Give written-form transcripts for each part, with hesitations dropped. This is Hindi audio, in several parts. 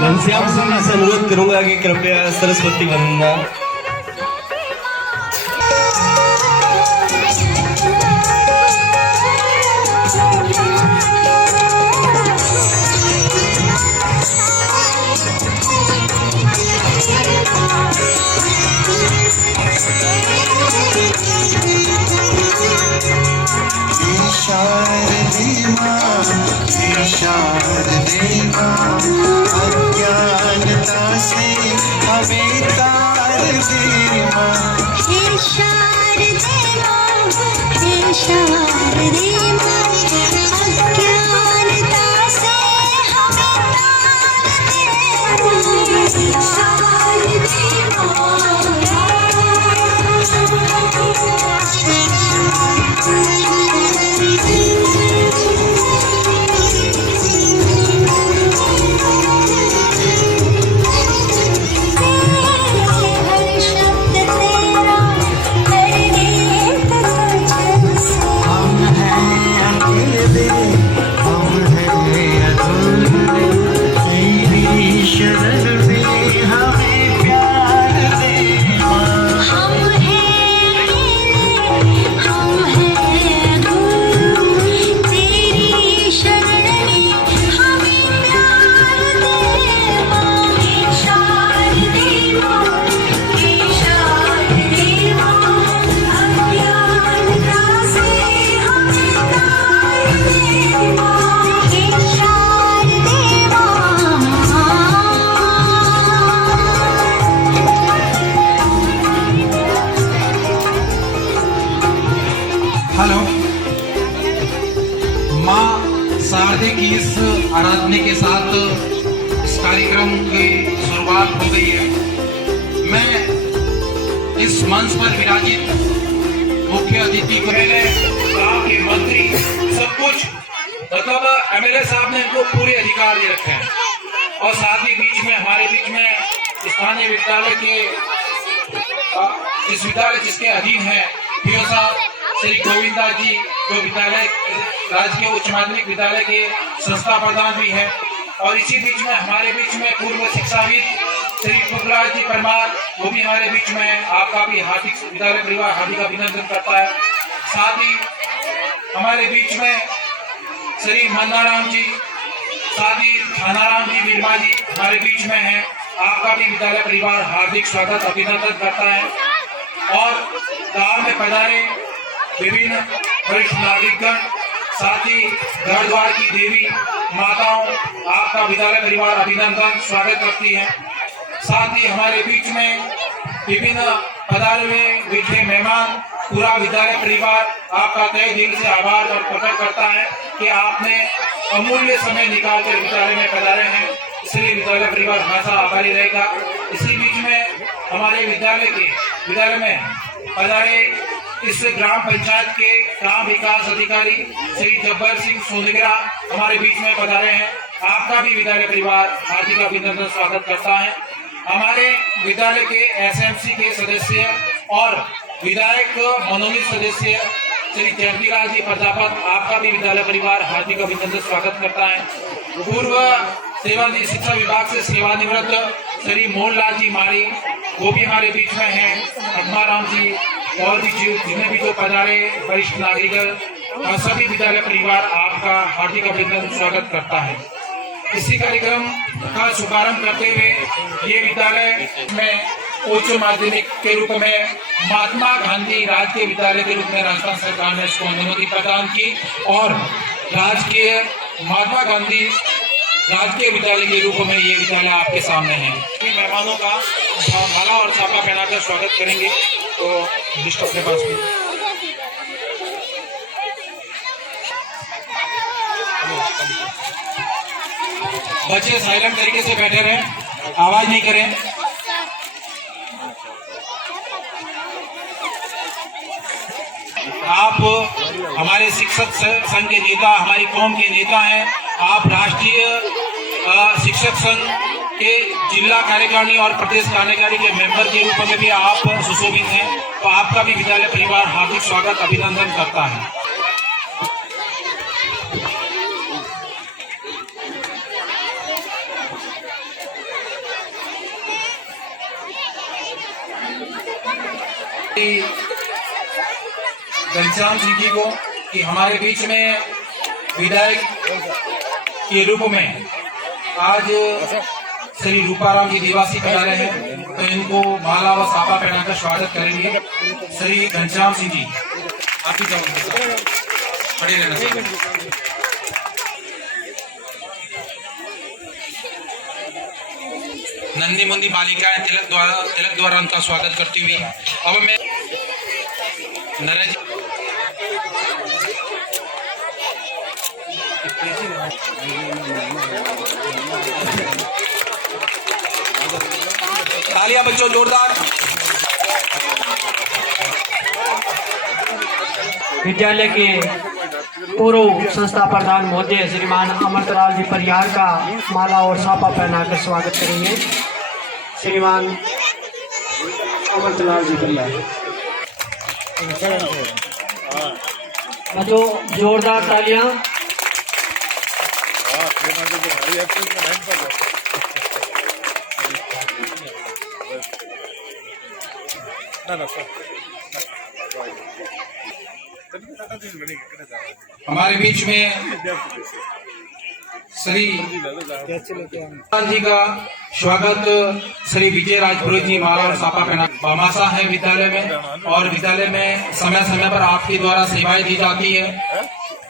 घनश्याम सिंह जी से अनुरोध करूंगा कि कृपया सरस्वती वंदना। शारदे मां अज्ञानता से हमें तार दे मां। हे शारदे मां, हे शारदे मां अज्ञानता से हमें तार दे मां। शारदे मां शारदे की इस आराधना के साथ इस कार्यक्रम की शुरुआत हो गई है। मैं इस मंच पर विराजित मुख्य अतिथि को गांव के मंत्री सब कुछ मतलब एमएलए साहब ने इनको पूरे अधिकार दे रखे हैं और साथ ही बीच में हमारे बीच में स्थानीय विद्यालय के इस विद्यालय जिसके अधीन है पीओ साहब श्री गोविंदा जी जो विद्यालय राजकीय उच्च माध्यमिक विद्यालय के संस्था प्रधान भी है और इसी बीच में हमारे बीच में पूर्व शिक्षाविद श्री पुखराज जी परमार वो भी हमारे बीच में आपका भी हार्दिक विद्यालय परिवार हार्दिक अभिनंदन करता है। साथ ही हमारे बीच में श्री मन्नाराम जी साथ ही थानाराम जी बिरमा जी हमारे बीच में है। आपका भी विद्यालय परिवार हार्दिक स्वागत अभिनंदन करता है और गांव में पधारे विभिन्न वरिष्ठ नागरिकगण साथ ही घर द्वार की देवी माताओं आपका विद्यालय परिवार अभिनंदन स्वागत करती है। साथ ही हमारे बीच में विभिन्न पधारे हुए विजय मेहमान पूरा विद्यालय परिवार आपका तहे दिल से आभार प्रकट करता है कि आपने अमूल्य समय निकाल कर विद्यालय में पधारे हैं, इसलिए विद्यालय परिवार हमेशा आभारी रहेगा। इसी बीच में हमारे विद्यालय में पधारे इस ग्राम पंचायत के ग्राम विकास अधिकारी श्री जब्बर सिंह सोनेग्रा हमारे बीच में पधारे हैं। आपका भी विद्यालय परिवार हार्दिक अभिनंदन स्वागत करता है। हमारे विद्यालय के एसएमसी के सदस्य और विधायक मनोनीत सदस्य श्री जयंतीलाल जी प्रजापत आपका भी विद्यालय परिवार हार्दिक अभिनंदन स्वागत करता है। पूर्व सेवानिवृत्त शिक्षा विभाग से सेवानिवृत्त श्री मोहनलाल जी मारी वो भी हमारे बीच में है। अखमाराम जी और भी जिन्हें भी जो पधारे वरिष्ठ नागरिक और सभी विद्यालय परिवार आपका हार्दिक अभिनंदन स्वागत करता है। इसी कार्यक्रम का शुभारंभ करते हुए ये विद्यालय में उच्च माध्यमिक के रूप में महात्मा गांधी राजकीय विद्यालय के रूप में राजस्थान सरकार ने इसको अनुमति प्रदान की और राजकीय महात्मा गांधी राजकीय विद्यालय के रूप में ये विद्यालय आपके सामने है। मेहमानों का माला और छापा पहनाकर स्वागत करेंगे तो लिस्ट अपने पास भी बच्चे साइलेंट तरीके से बैठे रहें, आवाज नहीं करें। आप हमारे शिक्षक संघ के नेता हमारी कौम के नेता हैं। आप राष्ट्रीय शिक्षक संघ के जिला कार्यकारिणी और प्रदेश कार्यकारिणी के मेंबर के रूप में भी आप सुशोभित हैं, तो आपका भी विद्यालय परिवार हार्दिक स्वागत अभिनंदन करता है। घनश्याम सिंह जी को कि हमारे बीच में विधायक के रूप में आज श्री रूपाराम जी निवासी पधारे हैं, तो इनको माला व साफा पहनाकर स्वागत करेंगे। श्री घनश्याम सिंह जी, आप भी जाओ, खड़े रहना। नंदी मुंदी बालिकाएं तिलक द्वारा उनका स्वागत करती हुई अब मैं नरेश तालियां बच्चों जोरदार। विद्यालय के पूर्व संस्था प्रधान महोदय श्रीमान अमृतलाल जी परिहार का माला और साफा पहनाकर स्वागत करेंगे। श्रीमान अमृतलाल जी परिहार, बच्चों जोरदार तालियां। हमारे बीच में श्री जी का स्वागत श्री विजय राजपुरोहित जी माला और साफा पहना भामाशाह है विद्यालय में, और विद्यालय में समय समय पर आपके द्वारा सेवाएं दी जाती है।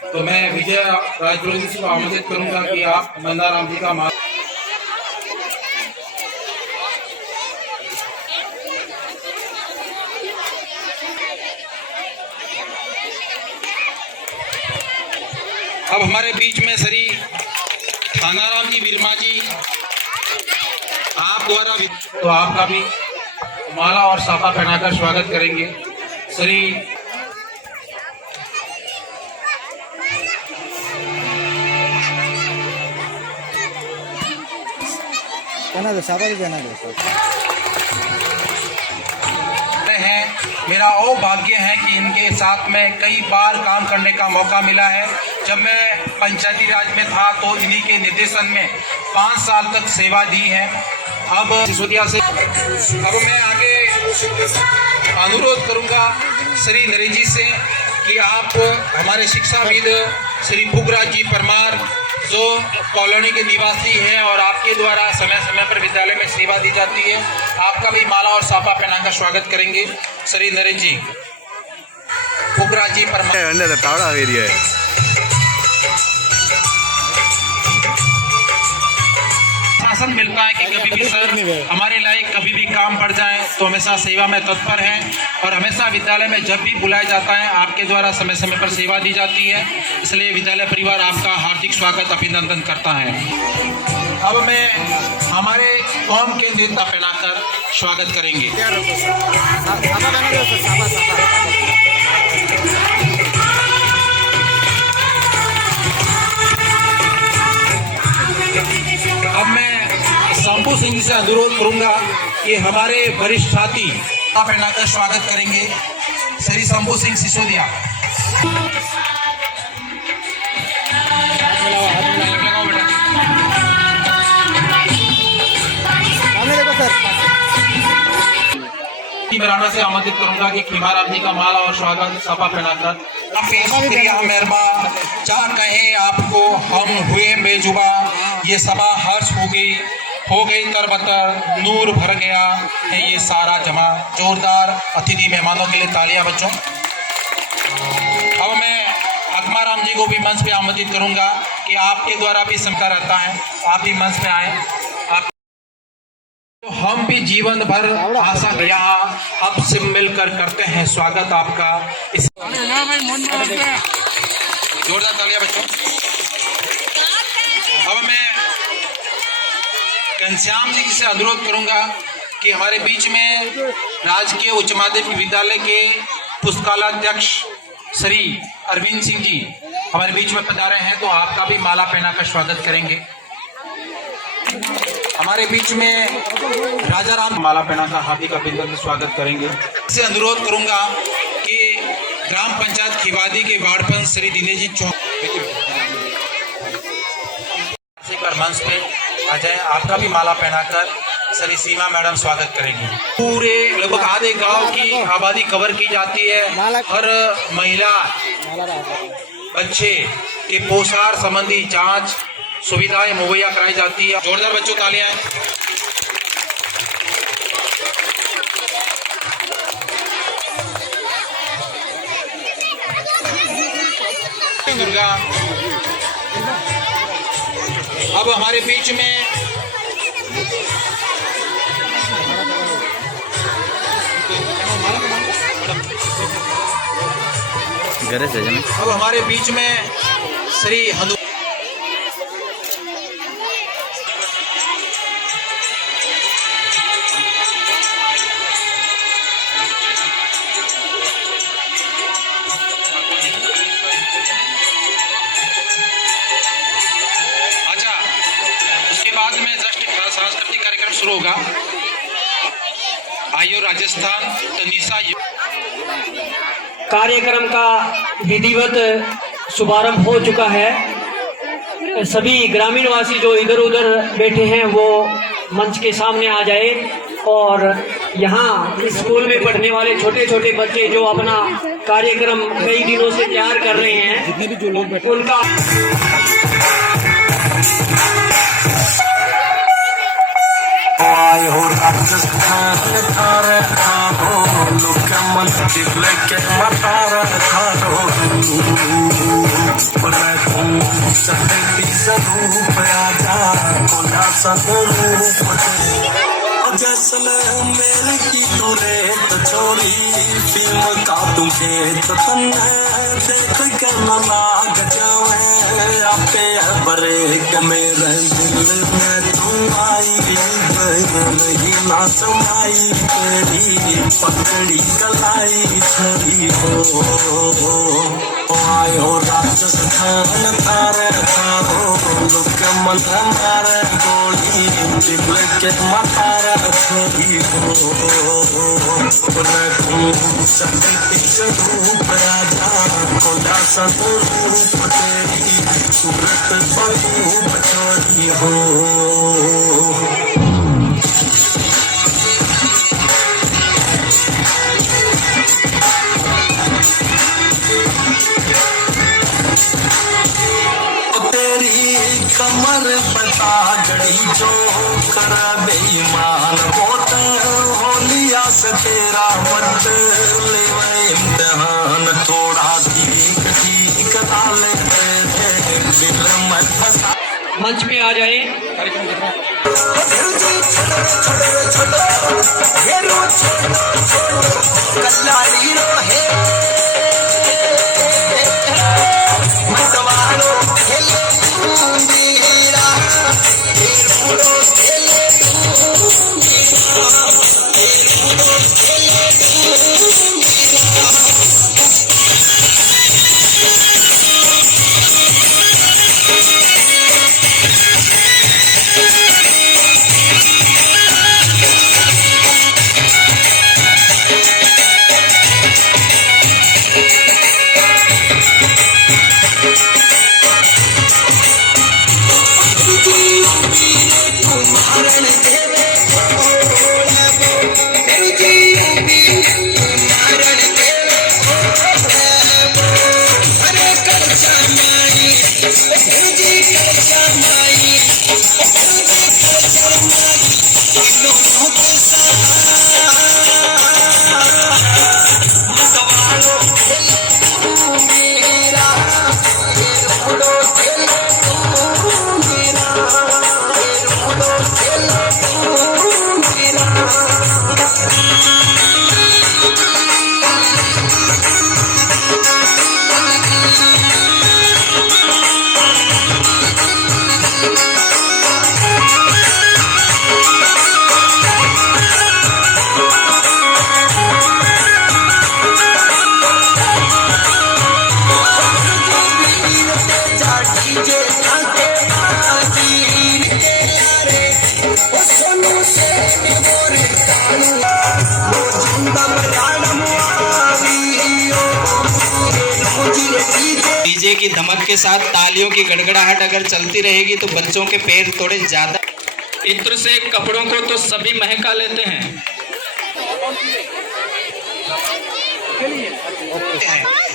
तो मैं विजय राजपुरोहित जी को आमंत्रित करूंगा कि आप मंदाराम जी का माला अब हमारे बीच में श्री थानाराम जी विरमा जी आप द्वारा तो आपका भी माला और साफा पहनाकर स्वागत करेंगे। श्री हैं, मेरा सौभाग्य है कि इनके साथ में कई बार काम करने का मौका मिला है। जब मैं पंचायती राज में था तो इन्हीं के निर्देशन में 5 साल तक सेवा दी है। अब सिसोदिया से अब मैं आगे अनुरोध करूंगा श्री नरेश जी से कि आप हमारे शिक्षाविद श्री फुगराज जी परमार जो कॉलोनी के निवासी हैं और आपके द्वारा समय समय पर विद्यालय में सेवा दी जाती है, आपका भी माला और साफा पहनाकर स्वागत करेंगे। श्री नरेश जी फुगराज जी परमार शासन मिलता है कि कभी भी सर हमारे लायक कभी भी काम पड़ जाए तो हमेशा सेवा में तत्पर हैं, और हमेशा विद्यालय में जब भी बुलाया जाता है आपके द्वारा समय समय पर सेवा दी जाती है। इसलिए विद्यालय परिवार आपका हार्दिक स्वागत अभिनंदन करता है। अब मैं हमारे कौम के नेता पहनाकर स्वागत करेंगे। अब मैं शंभू सिंह जी से अनुरोध करूंगा कि हमारे वरिष्ठ साथी पहनाकर स्वागत करेंगे। श्री शंभू सिंह सिसोदिया। से आमंत्रित करूंगा कि खीमाराम जी का माला और स्वागत सभा पहनाकर शुक्रिया मेहरबान चाह कहें आपको हम हुए बेजुबा, ये सभा हर्ष हो गई तरबतर, नूर भर गया है ये सारा जमा। जोरदार अतिथि मेहमानों के लिए तालियां बच्चों। अब मैं आत्माराम जी को भी मंच पे आमंत्रित करूंगा कि आपके द्वारा भी समता रहता है, आप भी मंच पे आए। आप तो हम भी जीवन भर आशा यहाँ अब से मिलकर करते हैं स्वागत आपका। इस जोरदार तालियां बच्चों। अब मैं घनश्याम जी से अनुरोध करूंगा कि हमारे बीच में राजकीय उच्च माध्यमिक विद्यालय के पुस्तकालयाध्यक्ष श्री अरविंद सिंह जी हमारे बीच में पधारे हैं, तो आपका भी माला पहनाकर स्वागत करेंगे। हमारे बीच में राजा राम माला पहनाकर हार्दिक अभिनंदन स्वागत करेंगे। इससे अनुरोध करूंगा कि ग्राम पंचायत खिवादी के वार्ड पंच श्री दिनेश जी पर मंच पे आ जाए, आपका भी माला पहनाकर सरी सीमा मैडम स्वागत करेंगी। पूरे लगभग आधे गांव की आबादी कवर की जाती है। हर महिला बच्चे के पोषण संबंधी जांच सुविधाएं मुहैया कराई जाती है। जोरदार बच्चों तालियां। दुर्गा अब हमारे बीच में अब हमारे बीच में श्री हनु सांस्कृतिक कार्यक्रम शुरू होगा। आइयो राजस्थान तनीसा कार्यक्रम का विधिवत शुभारंभ हो चुका है। सभी ग्रामीण वासी जो इधर उधर बैठे हैं वो मंच के सामने आ जाए और यहाँ स्कूल में पढ़ने वाले छोटे छोटे बच्चे जो अपना कार्यक्रम कई दिनों से तैयार कर रहे हैं, जितने भी जो लोग बैठे उनका आयो राजस्थान थारे थारो लोक मन दिल के मतारा थारो पर तुम सती स्वरूप आजा कोला स्वरूप जैसलमेर की तूने तो छोड़ी फिल्म का तुझे तो तन्ने देख के न लाग जावे आपे बरे के मेरे दिल में तुम आई नहीं ना समाई तेरी पकड़ी कलाई छड़ी हो आयो राजस्थान थारे थारो लोक मन मारे गोली दिल के मतारा छड़ी हो सती स्वरूप राजा कोला स्वरूप तेरी सूरत स्वरूप छड़ी हो। कमर बता गड़ी जो करा बेईमान होता होलिया से तेरा मत ले इम्तिहान थोड़ा ठीक डाले दिल में फंसा। मंच पे आ जाए। कल्याणी रो है डीजे की धमक के साथ तालियों की गड़गड़ाहट अगर चलती रहेगी तो बच्चों के पैर थोड़े ज्यादा इत्र से कपड़ों को तो सभी महका लेते हैं।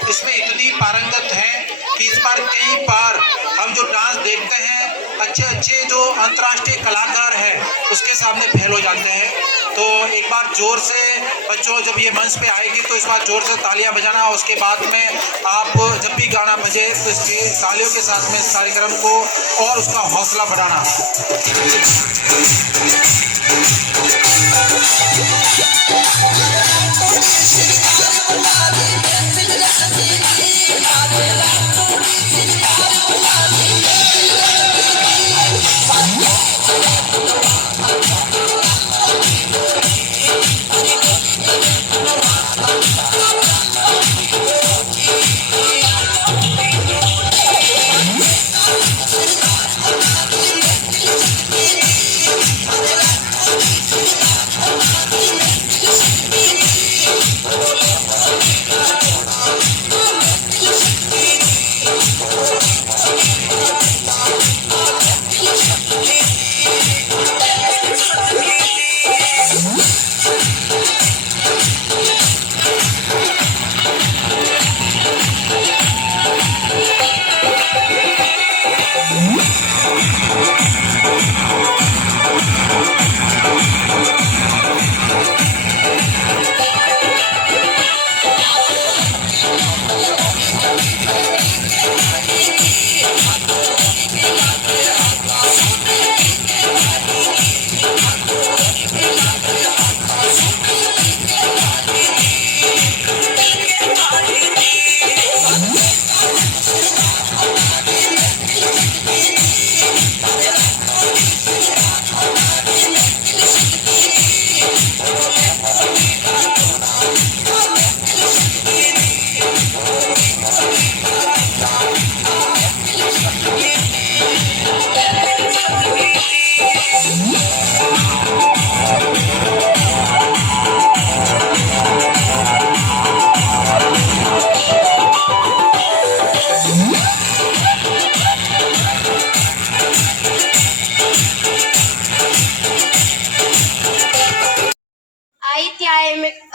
इसमें इतनी पारंगत है कि इस बार कई बार हम जो डांस देखते हैं अच्छे अच्छे जो अंतर्राष्ट्रीय कलाकार हैं उसके सामने फेल हो जाते हैं। तो एक बार जोर से बच्चों जब ये मंच पे आएगी तो इस बार जोर से तालियां बजाना, उसके बाद में आप जब भी गाना बजे तो इसकी तालियों के साथ में इस कार्यक्रम को और उसका हौसला बढ़ाना।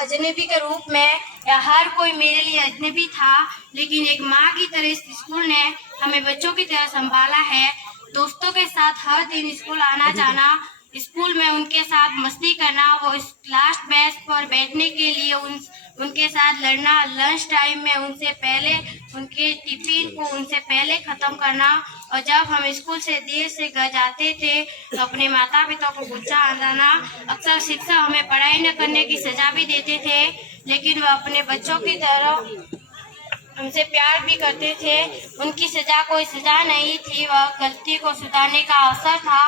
अजनबी के रूप में हर कोई मेरे लिए अजनबी था, लेकिन एक माँ की तरह इस स्कूल ने हमें बच्चों की तरह संभाला है। दोस्तों के साथ हर दिन स्कूल आना जाना, स्कूल में उनके साथ मस्ती करना, वो लास्ट बेंच पर बैठने के लिए उनके साथ लड़ना, लंच टाइम में उनसे पहले उनके टिफिन को उनसे पहले खत्म करना, और जब हम स्कूल से देर से घर जाते थे तो अपने माता पिता को गुस्सा आना। अक्सर शिक्षक हमें पढ़ाई न करने की सजा भी देते थे, लेकिन वह अपने बच्चों की तरह हमसे प्यार भी करते थे। उनकी सजा कोई सजा नहीं थी, वह गलती को सुधारने का अवसर था।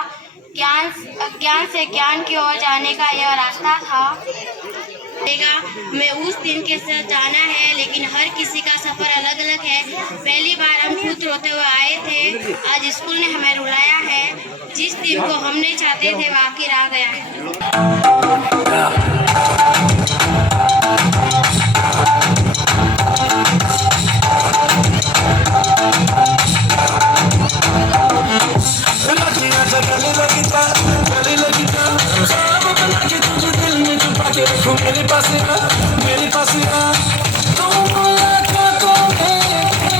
अज्ञान से ज्ञान की ओर जाने का यह रास्ता था। हमें उस दिन के साथ जाना है, लेकिन हर किसी का सफर अलग अलग है। पहली बार हम खुद रोते हुए आए थे, आज स्कूल ने हमें रुलाया है। जिस दिन को हम नहीं चाहते थे वो आखिर आ गया है। मेरे पास तुम मुलाकातों में,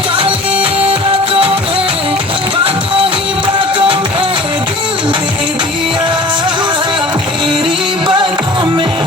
काली रातों में, बातों ही बातों में दिल दे दिया। तेरी बातों में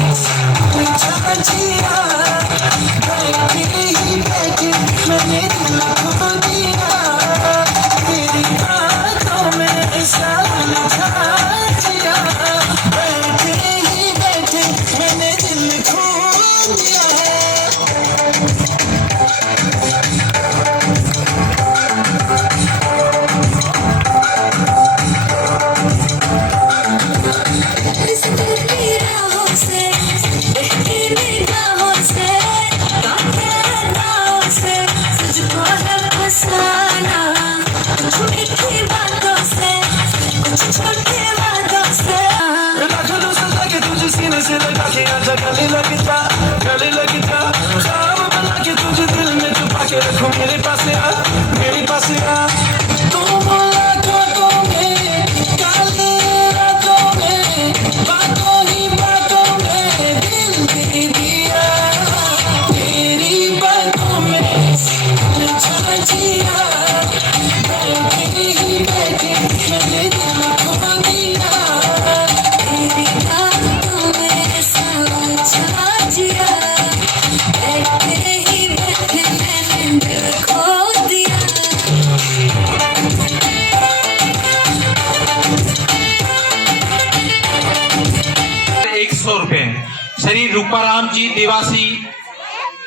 श्री रूपाराम जी देवासी,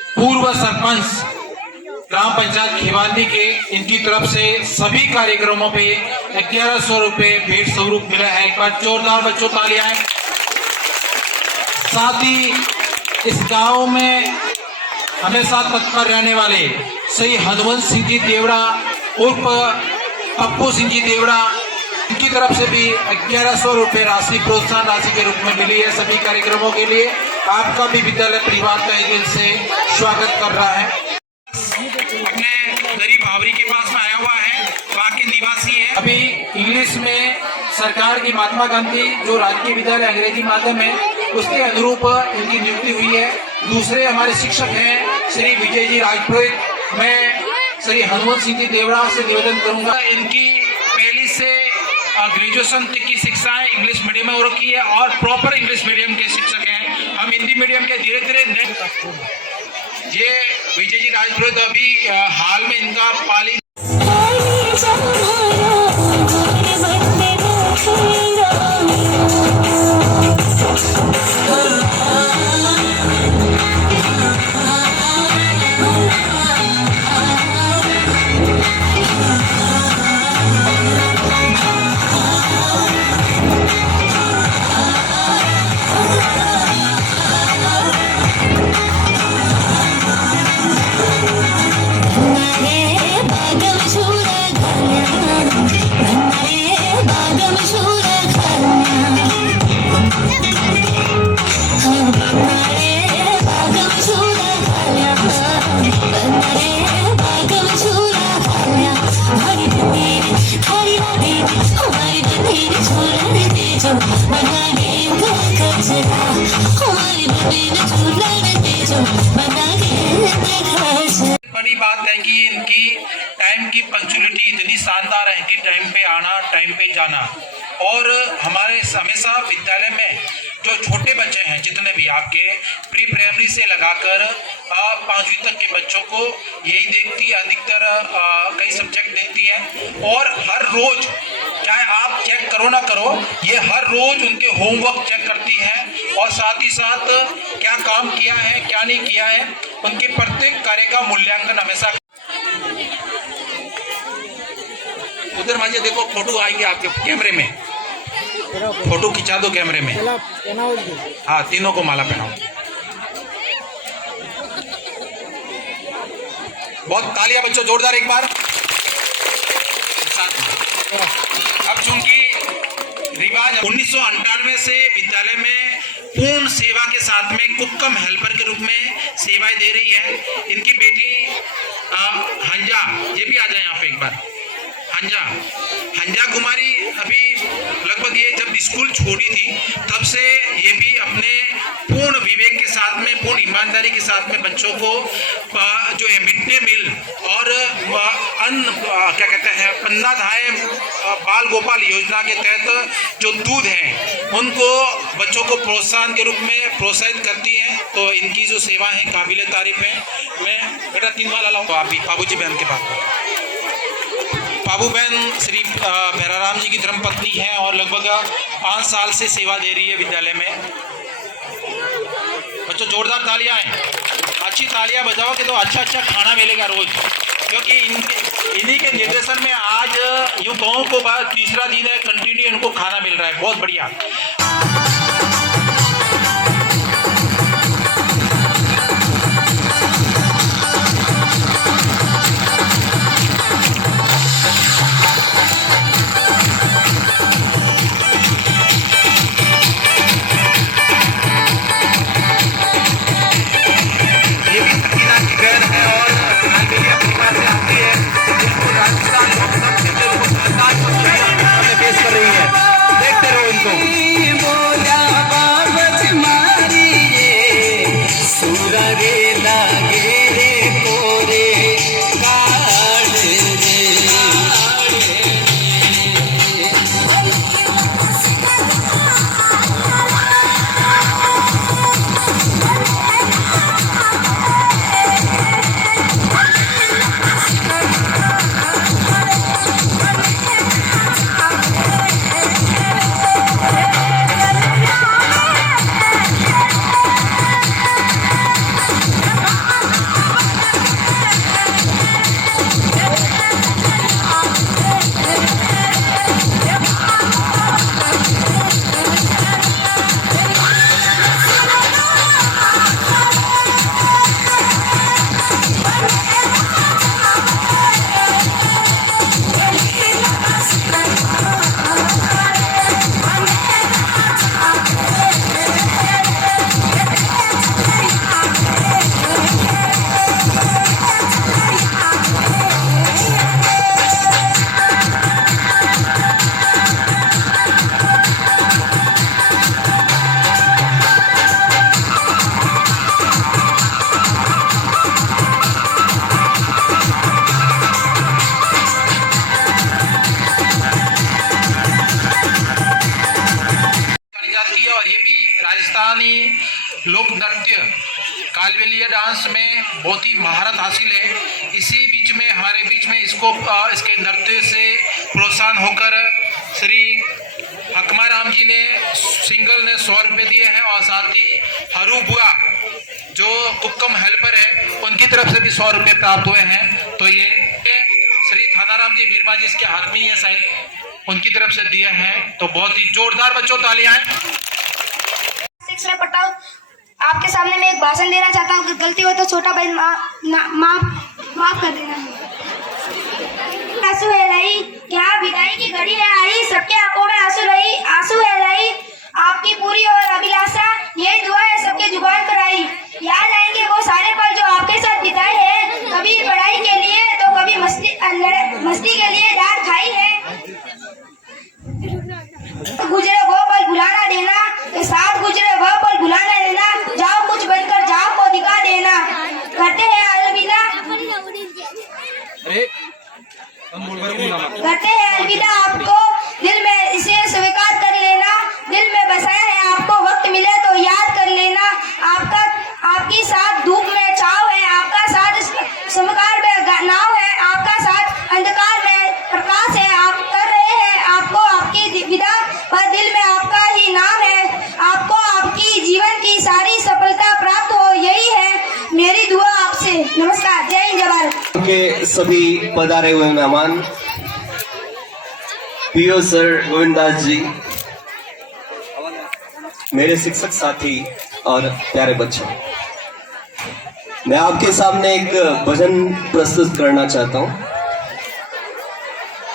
पूर्व सरपंच ग्राम पंचायत खिवांदी के, इनकी तरफ से सभी कार्यक्रमों पे 1100 रुपए भेंट स्वरूप मिला है। एक बार जोरदार बच्चों तालियां। साथ ही इस गांव में हमेशा तत्पर रहने वाले श्री हनुवंत सिंह जी देवड़ा उर्फ पप्पू सिंह जी देवड़ा, इनकी तरफ से भी 1100 रुपए राशि प्रोत्साहन राशि के रूप में मिली है सभी कार्यक्रमों के लिए। आपका भी विद्यालय परिवार तहे दिल से स्वागत कर रहा है। मैं गरीब आवरी के पास में आया हुआ है, वहाँ के निवासी है। अभी इंग्लिश में सरकार की महात्मा गांधी जो राजकीय विद्यालय अंग्रेजी माध्यम है उसके अनुरूप इनकी नियुक्ति हुई है। दूसरे हमारे शिक्षक हैं श्री विजय जी राजपुरोहित। मैं श्री हनुवंत सिंह जी देवड़ा से निवेदन करूंगा, इनकी पहली से ग्रेजुएशन तक की शिक्षाएं इंग्लिश मीडियम में हो रखी है और प्रॉपर इंग्लिश मीडियम के शिक्षक हैं। हम हिंदी मीडियम के धीरे धीरे ये विजय जी राजपुरोहित अभी हाल में इनका पाली बड़ी बात है कि इनकी टाइम की पंक्चुअलिटी इतनी शानदार है कि टाइम पे आना, टाइम पे जाना। और हमारे हमेशा विद्यालय में जो छोटे बच्चे हैं जितने भी आपके प्री प्राइमरी से लगाकर 5वीं तक के बच्चों को यही देखती है, अधिकतर कई सब्जेक्ट देखती है। और हर रोज चाहे आप चेक करो ना करो, ये हर रोज उनके होमवर्क चेक करती है और साथ ही साथ क्या काम किया है क्या नहीं किया है, उनके प्रत्येक कार्य का मूल्यांकन हमेशा। उधर मांझे देखो, फोटो आएंगे आपके कैमरे में, फोटो खिंचा दो कैमरे में। हाँ, तीनों को माला पहनाओ। बहुत तालियां बच्चों, जोरदार एक बार। अब चूंकि रिवाज 1998 से विद्यालय में पूर्ण सेवा के साथ में कुक्कम हेल्पर के रूप में सेवाएं दे रही है। इनकी बेटी हंजा, ये भी आ जाए यहाँ पे एक बार। हंजा कुमारी अभी लगभग ये जब स्कूल छोड़ी थी तब से ये भी अपने पूर्ण विवेक के साथ में, पूर्ण ईमानदारी के साथ में बच्चों को जो है मिड डे मील और अन्न क्या कहते हैं अन्नदाय बाल गोपाल योजना के तहत जो दूध है उनको बच्चों को प्रोत्साहन के रूप में प्रोत्साहित करती हैं। तो इनकी जो सेवा है काबिल तारीफ है। मैं बेटा 3 वाला लाऊं, आप भी बाबूजी बहन के पास। बाबू बहन श्री भैराराम जी की धर्मपत्नी है और लगभग 5 साल से सेवा दे रही है विद्यालय में। बच्चों जोरदार तालियां हैं, अच्छी तालियां बजाओगे तो अच्छा खाना मिलेगा रोज, क्योंकि इन्हीं के निर्देशन में आज यूँ गाँव को तीसरा दिन है कंटिन्यू इनको खाना मिल रहा है। बहुत बढ़िया। देखते रहो इनको। लोक नृत्य कालबेलिया डांस में बहुत ही महारत हासिल है। इसी बीच में हमारे बीच में इसको इसके नृत्य से प्रोत्साहन होकर श्री हकमा राम जी ने सिंगल ने 100 रुपये दिए हैं और साथ ही हरू बुआ जो कुक्कम हेल्पर है उनकी तरफ से भी 100 रुपये प्राप्त हुए हैं। तो ये श्री थानाराम जी बीरमा जी इसके हाथ में ही है शायद, उनकी तरफ से दिए हैं। तो बहुत ही जोरदार बच्चों तालियां। 6 में पढ़ता हूँ। आपके सामने मैं एक भाषण देना चाहता हूँ। गलती हो तो छोटा भाई माफ कर देना। आंसू है रही, क्या विदाई की घड़ी है आई, सबके आंखों में आंसू है रही। आपकी पूरी और अभिलाषा यही दुआ है सबके जुबान पर आई। याद आएंगे वो सारे पल जो आपके साथ बिताए हैं, कभी पढ़ाई के लिए तो कभी मस्ती के लिए डांट खाई है। गुजरे वो पल भुलाना देना, के साथ गुजरे वह पल भुलाना देना। जाओ कुछ बनकर जाओ को दिखा देना। करते हैं अलविदा आपको, दिल में इसे स्वीकार कर लेना। दिल में बसाया है आपको, वक्त मिले तो याद कर लेना। आपकी साथ धूप में छाव है, आपका साथ समकार में नाव है, आपका साथ अंधकार में प्रकाश है। आप कर रहे हैं आपको आपकी विदा, पर दिल में आपका ही नाम है। आपको आपकी जीवन की सारी सफलता प्राप्त हो, यही है मेरी दुआ आपसे। नमस्कार, जय हिंद, जय भारत। के सभी पधारे हुए मेहमान, पीओ सर गोविंदास जी, मेरे शिक्षक साथी और प्यारे बच्चों, मैं आपके सामने एक भजन प्रस्तुत करना चाहता हूं।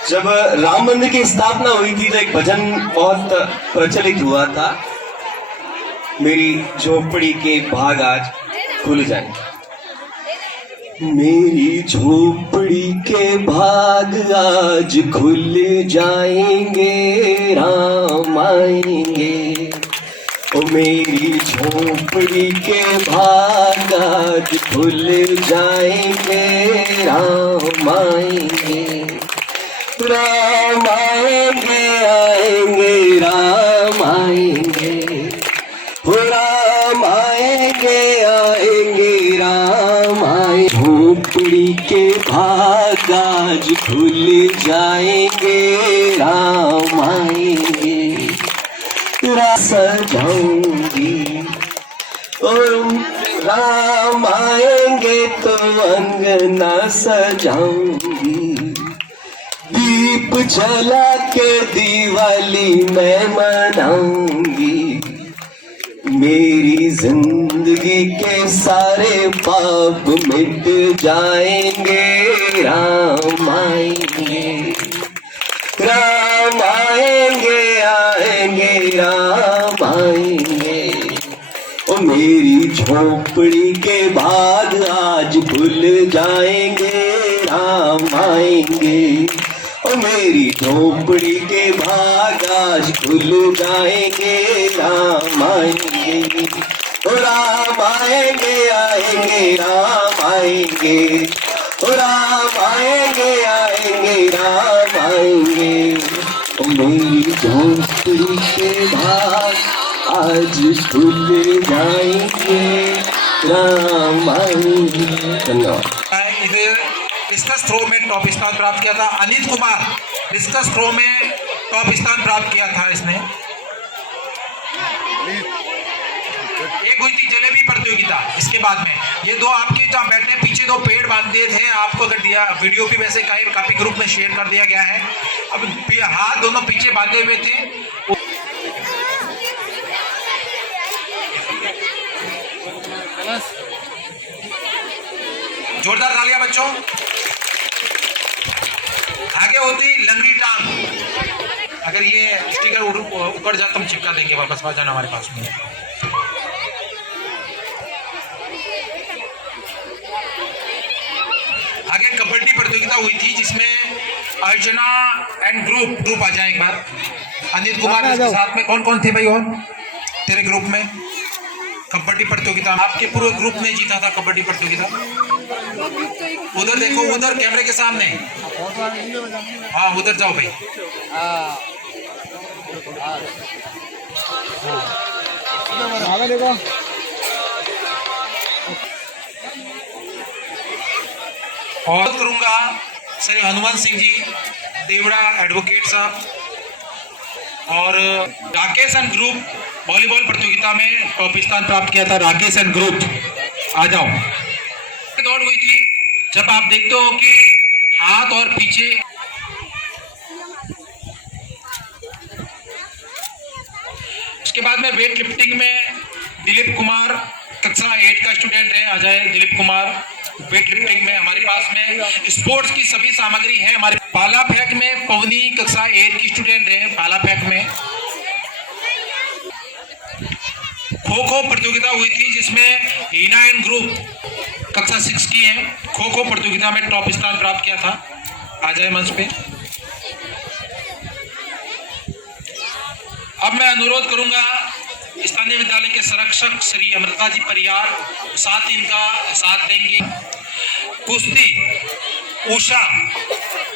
जब राम मंदिर की स्थापना हुई थी तो एक भजन बहुत प्रचलित हुआ था, मेरी झोपड़ी के भाग आज खुल जाए। मेरी झोपड़ी के भाग आज खुल जाएंगे, राम आएंगे। ओ मेरी झोपड़ी के भाग आज खुल जाएंगे, राम आएंगे। राम आएंगे, आएंगे, राम आएंगे। हो राम आएंगे, आएंगे, राम आए। झोपड़ी के भाग आज खुल जाएंगे, राम आएंगे। सजाऊंगी और राम आएंगे तो अंगना सजाऊंगी। दीप जला के दिवाली मैं मनाऊंगी। मेरी जिंदगी के सारे पाप मिट जाएंगे, राम आएंगे। राम आएंगे, आएंगे, राम आएंगे। ओ मेरी झोपड़ी के भाग आज खुल जाएंगे, राम आएंगे। ओ मेरी झोपड़ी के भाग आज खुल जाएंगे, राम आएंगे। ओ राम आएंगे, आएंगे, राम आएंगे। ओ राम आएंगे, आएंगे, राम आएंगे। ओ मेरी झोपड़ी के भाग आज खुल जाएंगे, राम आएंगे। धन्यवाद। इधर डिस्कस थ्रो में टॉप स्थान प्राप्त किया था अनिल कुमार, डिस्कस थ्रो में टॉप स्थान प्राप्त किया था इसने। एक हुई थी जलेबी प्रतियोगिता। इसके बाद में ये दो आपके जहाँ बैठे पीछे दो पेड़ बांध दिए थे, आपको अगर दिया वीडियो भी वैसे काफी ग्रुप में शेयर कर दिया गया है। अब हाथ दोनों पीछे बांधे हुए थे। जोरदार तालियां बच्चों। आगे होती लंगड़ी टांग। अगर ये स्टिकर ऊपर जाता हम चिपका देंगे, वापस आ जाना हमारे पास में। आगे कबड्डी प्रतियोगिता हुई थी जिसमें अर्चना एंड ग्रुप आ जाए एक बार। अनिल कुमार के साथ में कौन कौन थे भाई और तेरे ग्रुप में? कबड्डी प्रतियोगिता आपके पूरे ग्रुप ने जीता था कबड्डी प्रतियोगिता। उधर देखो, उधर कैमरे के सामने। हाँ उधर जाओ भाई। और करूंगा श्री हनुमान सिंह जी देवड़ा एडवोकेट साहब और राकेश एंड ग्रुप वॉलीबॉल प्रतियोगिता में टॉप स्थान प्राप्त किया था। राकेश एंड ग्रुप आ जाओ। दौड़ हुई थी जब आप देखते हो कि हाथ और पीछे उसके बाद में वेट लिफ्टिंग में दिलीप कुमार कक्षा 8 का स्टूडेंट है। आ जाए दिलीप कुमार। वेट लिफ्टिंग में हमारे पास में स्पोर्ट्स की सभी सामग्री है। हमारे भाला फेंक में पवनी कक्षा 8 की स्टूडेंट है। भाला फेंक में खो खो प्रतियोगिता हुई थी जिसमें हीना एंड ग्रुप कक्षा 6 की है। खो खो प्रतियोगिता में टॉप स्थान प्राप्त किया था। आ जाए मंच पे। अब मैं अनुरोध करूंगा स्थानीय विद्यालय के संरक्षक श्री अमृता जी परियार, साथ ही इनका साथ देंगे। कुश्ती उषा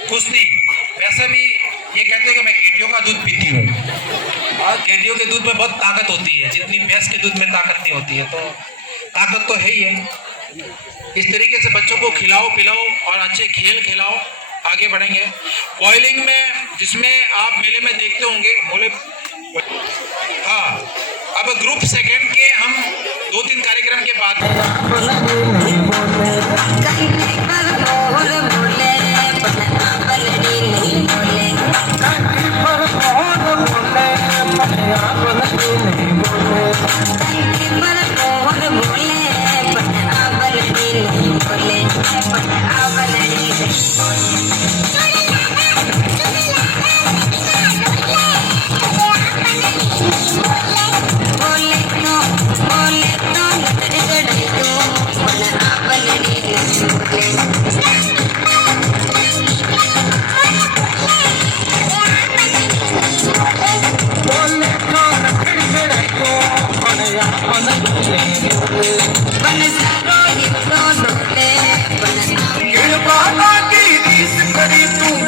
कुश्ती। वैसे भी ये कहते हैं कि मैं गेंडियों का दूध पीती हूँ और गेंडियों के दूध में बहुत ताकत होती है, जितनी भैंस के दूध में ताकत नहीं होती है। तो ताकत तो है ही है। इस तरीके से बच्चों को खिलाओ पिलाओ और अच्छे खेल खिलाओ, आगे बढ़ेंगे। बॉयलिंग में जिसमें आप मेले में देखते होंगे बोले। हाँ, अब ग्रुप सेकंड के हम 2-3 कार्यक्रम के बाद बाबा की रीस करी तू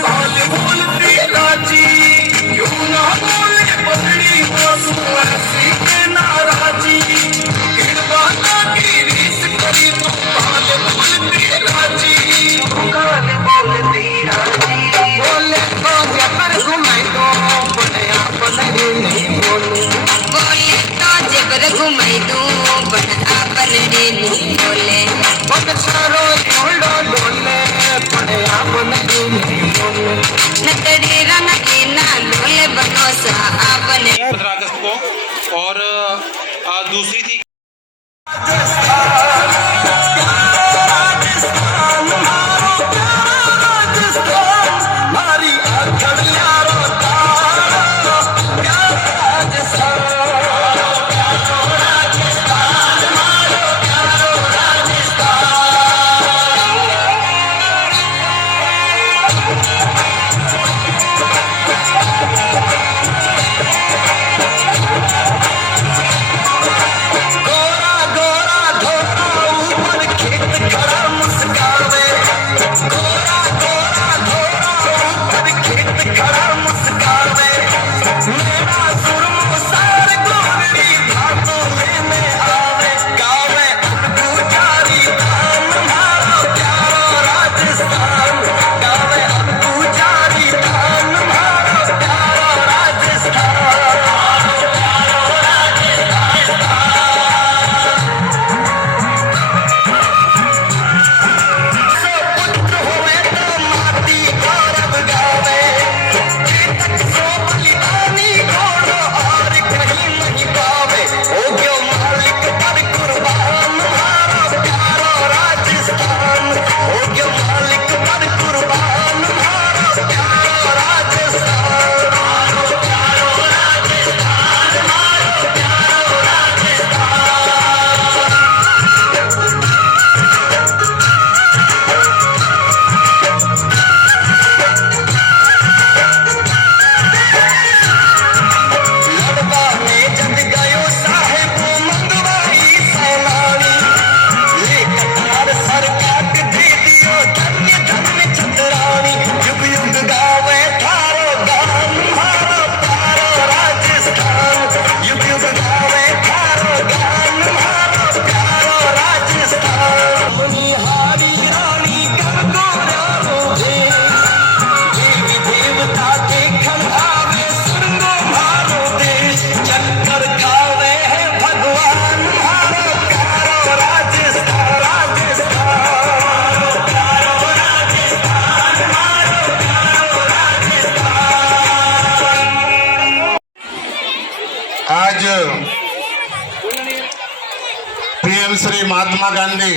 महात्मा गांधी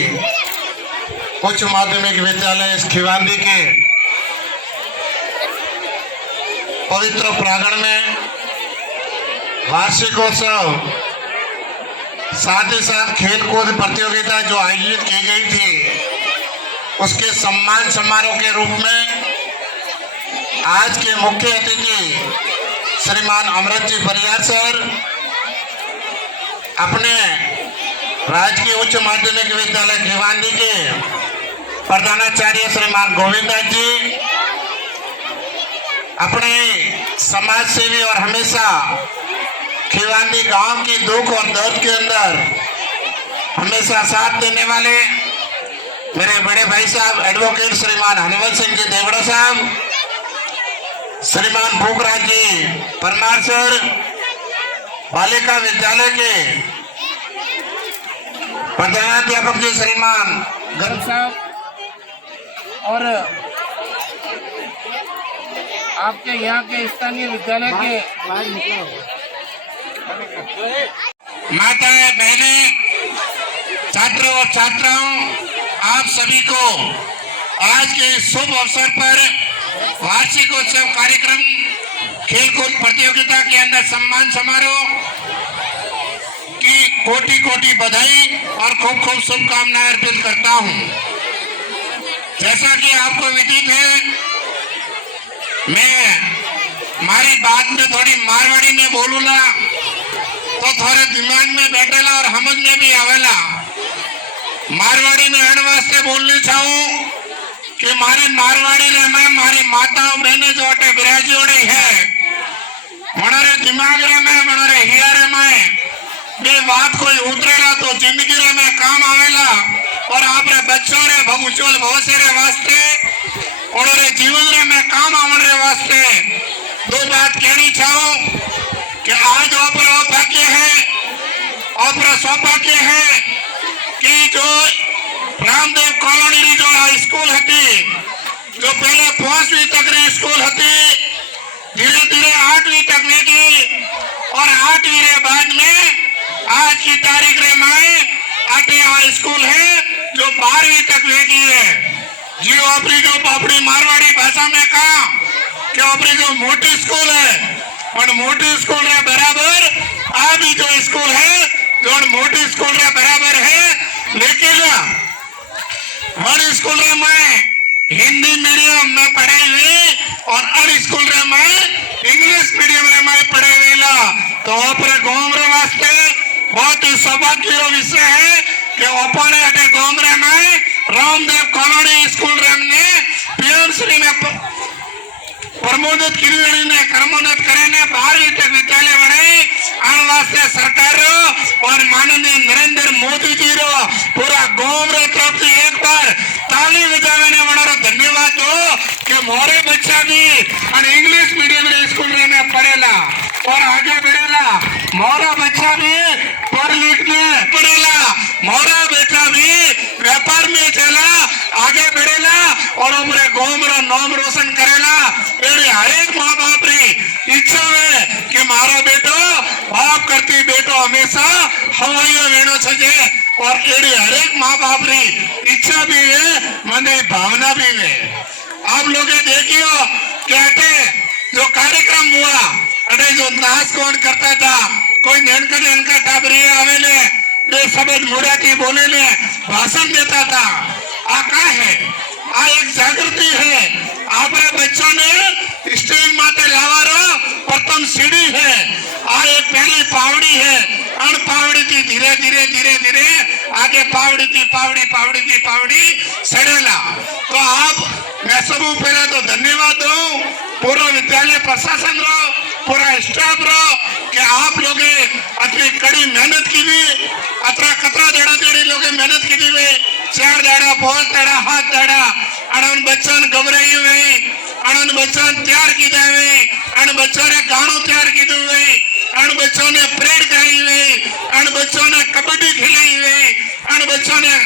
उच्च माध्यमिक विद्यालय खिवांदी के पवित्र प्रांगण में वार्षिकोत्सव साथ ही साथ खेलकूद प्रतियोगिता जो आयोजित की गई थी उसके सम्मान समारोह के रूप में आज के मुख्य अतिथि श्रीमान अमृत जी परियार सर, अपने राजकीय उच्च माध्यमिक विद्यालय खिवांदी के प्रधानाचार्य श्रीमान गोविंदा जी, अपने समाज सेवी और हमेशा खिवांदी गांव की दुख और दर्द के अंदर हमेशा साथ देने वाले मेरे बड़े भाई साहब एडवोकेट श्रीमान हनुमंत सिंह जी देवड़ा साहब, श्रीमान भूखराज जी परमार सर, बालिका विद्यालय के प्रधानाध्यापक जी श्रीमान गर्ग साहब और आपके यहाँ के स्थानीय विद्यालय के माताएं, बहनें, छात्रों और छात्राओं, आप सभी को आज के इस शुभ अवसर पर वार्षिकोत्सव कार्यक्रम खेलकूद प्रतियोगिता के अंदर सम्मान समारोह की कोटि कोटि बधाई और खूब खूब शुभकामनाएं अर्पित करता हूं। जैसा कि आपको विदित है, मैं हमारी बात में थोड़ी मारवाड़ी में बोलूला तो थोड़े दिमाग में बैठेला और समझ में भी आवेला। मारवाड़ी में एन वास्ते बोलनी चाहूं कि मारी मारवाड़ी रे में मारी माताओं बहने जो अटे बिराजी ओड़ी है, मनारे दिमाग रे में मनारे हिया रे में ये बात कोई उतरेला तो जिंदगी रे में काम आवेला और आप रे बच्चों रे उज्जवल भविष्य रे वास्ते और रे जीवन रे में काम आवन रे वास्ते दो बात कहनी चाहूं कि आज ओपर भाग्य है, ओपर सौभाग्य है कि जो रामदेव कॉलोनी जो स्कूल हती, जो पहले 5वीं तक री स्कूल हती, धीरे धीरे 8वीं तक वेगी और 8वीं रे बाद में आज की तारीख रे में आटे स्कूल है जो 12वीं तक वेगी है। जी अपनी जो अपनी मारवाड़ी भाषा में कहा कि अपनी जो मोटी स्कूल है और मोटी स्कूल रे बराबर अभी जो स्कूल है जो मोटी स्कूल रे बराबर है, लेकिन हर स्कूल रे में हिंदी मीडियम में पढ़े हुए और हर स्कूल रे में इंग्लिश मीडियम रे में पढ़े हुए तो अपने गांव रे वास्ते बहुत ही सौभाग्य विषय है कि अपने अटे गांव रे में रामदेव कॉलोनी स्कूल रे ने पीएम श्री ने प्रमोदित किरीवाणी ने कर्मोन्नत करेने 12वीं तक विद्यालय बने आने वास्ते सरकार और माननीय नरेंद्र मोदी जी रो पूरा गांव रे तरफ से एक बार ताली बजाने वाला धन्यवाद दो कि मोरे बच्चा भी इंग्लिश मीडियम रे स्कूल रे में पढ़ेला और आगे बढ़ेला, मोरा बच्चा भी पढ़ लिख के पढ़ेला, मोरा बेटा भी व्यापार में चला आगे बढ़ेला और हमारे गांव रो नाम रोशन करेला। एड़ी हर एक माँ बाप री इच्छा है कि मारो बेटो बाप करती बेटो हमेशा हवाइया वेणो छे और एड़ी हर एक माँ बाप री इच्छा भी है, मन भावना भी है। आप लोग देखियो कहते जो कार्यक्रम हुआ अरे जो नाच कौन करता था, कोई नैनका टाबरी आवेले जो शब्द मुराती बोले ले भाषण देता था। आ का है आ एक जागृति है। आपरे बच्चों ने स्टेज माते लावारो प्रथम सीढ़ी है, आ एक पहली पावड़ी है, अण पावड़ी थी धीरे धीरे धीरे धीरे आगे पावड़ी थी पावड़ी सड़ेला। तो आप मैं सब पहले तो धन्यवाद दूं पूरा विद्यालय प्रशासन रो पूरा स्टाफ रो कि आप लोग अपनी कड़ी मेहनत की भी अतरा कतरा देड़ा देड़ी लोग मेहनत की भी 4 दाड़ा 5 दाड़ा 7 दाड़ा अन बच्चों घबराई हुई अन बच्चों तैयार की हुई अन बच्चों ने गानों तैयार की हुई अन बच्चों ने परेड कराई हुई अन बच्चों ने कबड्डी खिलाई हुई अन बच्चों ने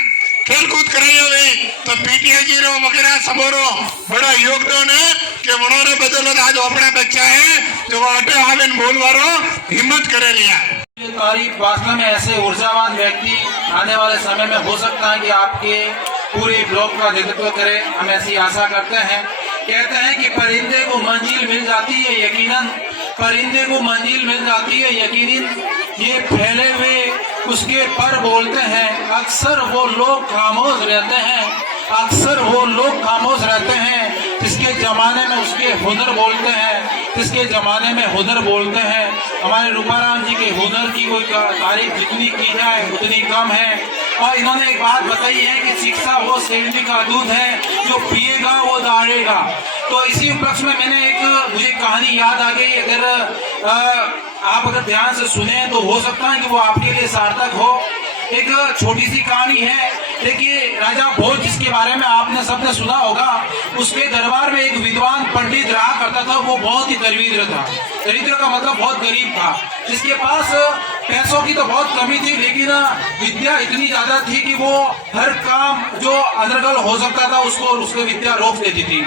खेलकूद कराई हुई। तो पीटीआई जी रो वगैरह सबोरो बड़ा योगदान है कि मनोरे बदलो आज अपना बच्चा है जो अटे आवेन बोलवारो हिम्मत करे रिया है। ये तारीफ वास्तव में ऐसे ऊर्जावान व्यक्ति आने वाले समय में हो सकता है कि आपके पूरे ब्लॉक का नेतृत्व करे, हम ऐसी आशा करते हैं। कहते हैं कि परिंदे को मंजिल मिल जाती है यकीनन, परिंदे को मंजिल मिल जाती है यकीनन, ये फैले हुए उसके पर बोलते हैं। अक्सर वो लोग खामोश रहते हैं, अक्सर वो लोग खामोश रहते हैं जिसके जमाने में उसके हुनर बोलते हैं, जिसके जमाने में हुनर बोलते हैं। हमारे रूपाराम जी के हुनर की कोई तारीफ जितनी की जाए उतनी कम है। और इन्होंने एक बात बताई है कि शिक्षा वो सेवनी का दूध है, जो पिएगा वो दाढ़ेगा। तो इसी उपलक्ष्य में मैंने एक मुझे कहानी याद आ गई। अगर आप अगर ध्यान से सुने तो हो सकता है कि वो आपके लिए सार्थक हो। एक छोटी सी कहानी है। देखिए, राजा भोज जिसके बारे में आपने सबने सुना होगा, उसके दरबार में एक विद्वान पंडित रहा करता था। वो बहुत ही दरिद्र था, दरिद्र का मतलब बहुत गरीब था, जिसके पास पैसों की तो बहुत कमी थी, लेकिन विद्या इतनी ज्यादा थी कि वो हर काम जो अनर्गल हो सकता था उसको उसके विद्या रोक देती थी।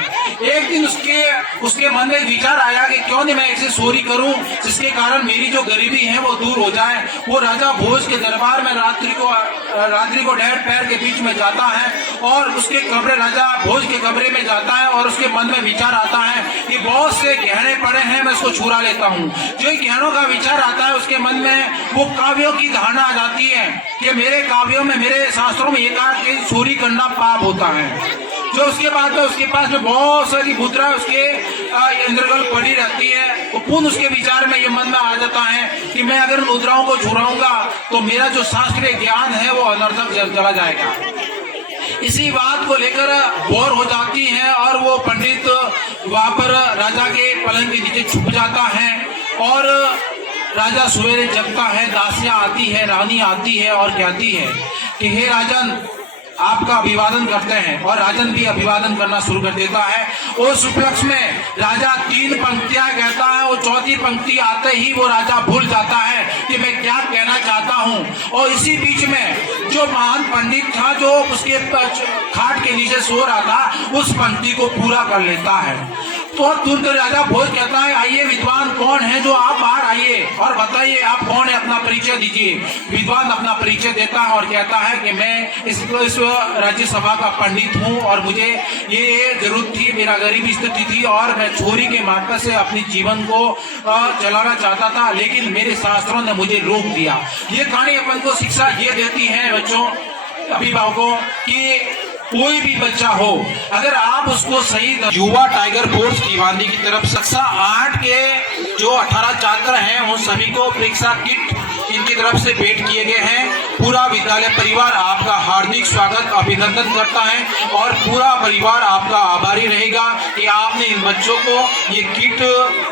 एक दिन उसके मन में विचार आया कि क्यों नहीं मैं ऐसे चोरी करूं जिसके कारण मेरी जो गरीबी है वो दूर हो जाए। वो राजा भोज के दरबार में रात्रि को डेढ़ पैर के बीच में जाता है और उसके कमरे, राजा भोज के कमरे में जाता है और उसके मन में विचार आता है कि बहुत से गहने पड़े हैं, मैं इसको चुरा लेता हूँ। जो गहनों का विचार आता है उसके मन में वो काव्यों की धारणा आ जाती है कि मेरे काव्यों में, मेरे शास्त्रों में ये कहा कि चोरी करना पाप होता है। जो उसके बाद में उसके पास में बहुत सारी मुद्रा उसके इंद्रगल पड़ी रहती है। तो पुनः उसके विचार में ये मन में आ जाता है कि मैं अगर मुद्राओं को चुराऊंगा तो मेरा जो शास्त्रीय ज्ञान है वो अनर्थक चला जाएगा। इसी बात को लेकर बोर हो जाती है और वो पंडित वहां पर राजा के पलंग के नीचे छुप जाता है। और राजा सवेरे जगता है, दासियां आती है, रानी आती है और कहती है कि हे राजन, आपका अभिवादन करते हैं। और राजन भी अभिवादन करना शुरू कर देता है। उस उपलक्ष्य में राजा 3 पंक्तियां कहता है और चौथी पंक्ति आते ही वो राजा भूल जाता है कि मैं क्या कहना चाहता हूं। और इसी बीच में जो महान पंडित था जो उसके खाट के नीचे सो रहा था, उस पंक्ति को पूरा कर लेता है। तो तुरंत राजा भोज कहता है, आइए विद्वान कौन है जो आप बाहर आइए और बताइए आप कौन है, अपना परिचय दीजिए। विद्वान अपना परिचय देता है और कहता है कि मैं इस राज्यसभा का पंडित हूँ और मुझे ये जरूरत थी, मेरा गरीबी स्थिति थी और मैं चोरी के मार्ग से अपने जीवन को चलाना चाहता था, लेकिन मेरे शास्त्रों ने मुझे रोक दिया। ये कहानी अपन को शिक्षा ये देती है बच्चों, अभिभावकों, कि कोई भी बच्चा हो, अगर आप उसको सही युवा टाइगर फोर्स भिवानी की तरफ से कक्षा 8 के जो 18 छात्र हैं उन सभी को परीक्षा किट इनकी तरफ से भेंट किए गए हैं। पूरा विद्यालय परिवार आपका हार्दिक स्वागत अभिनंदन करता है और पूरा परिवार आपका आभारी रहेगा कि आपने इन बच्चों को ये किट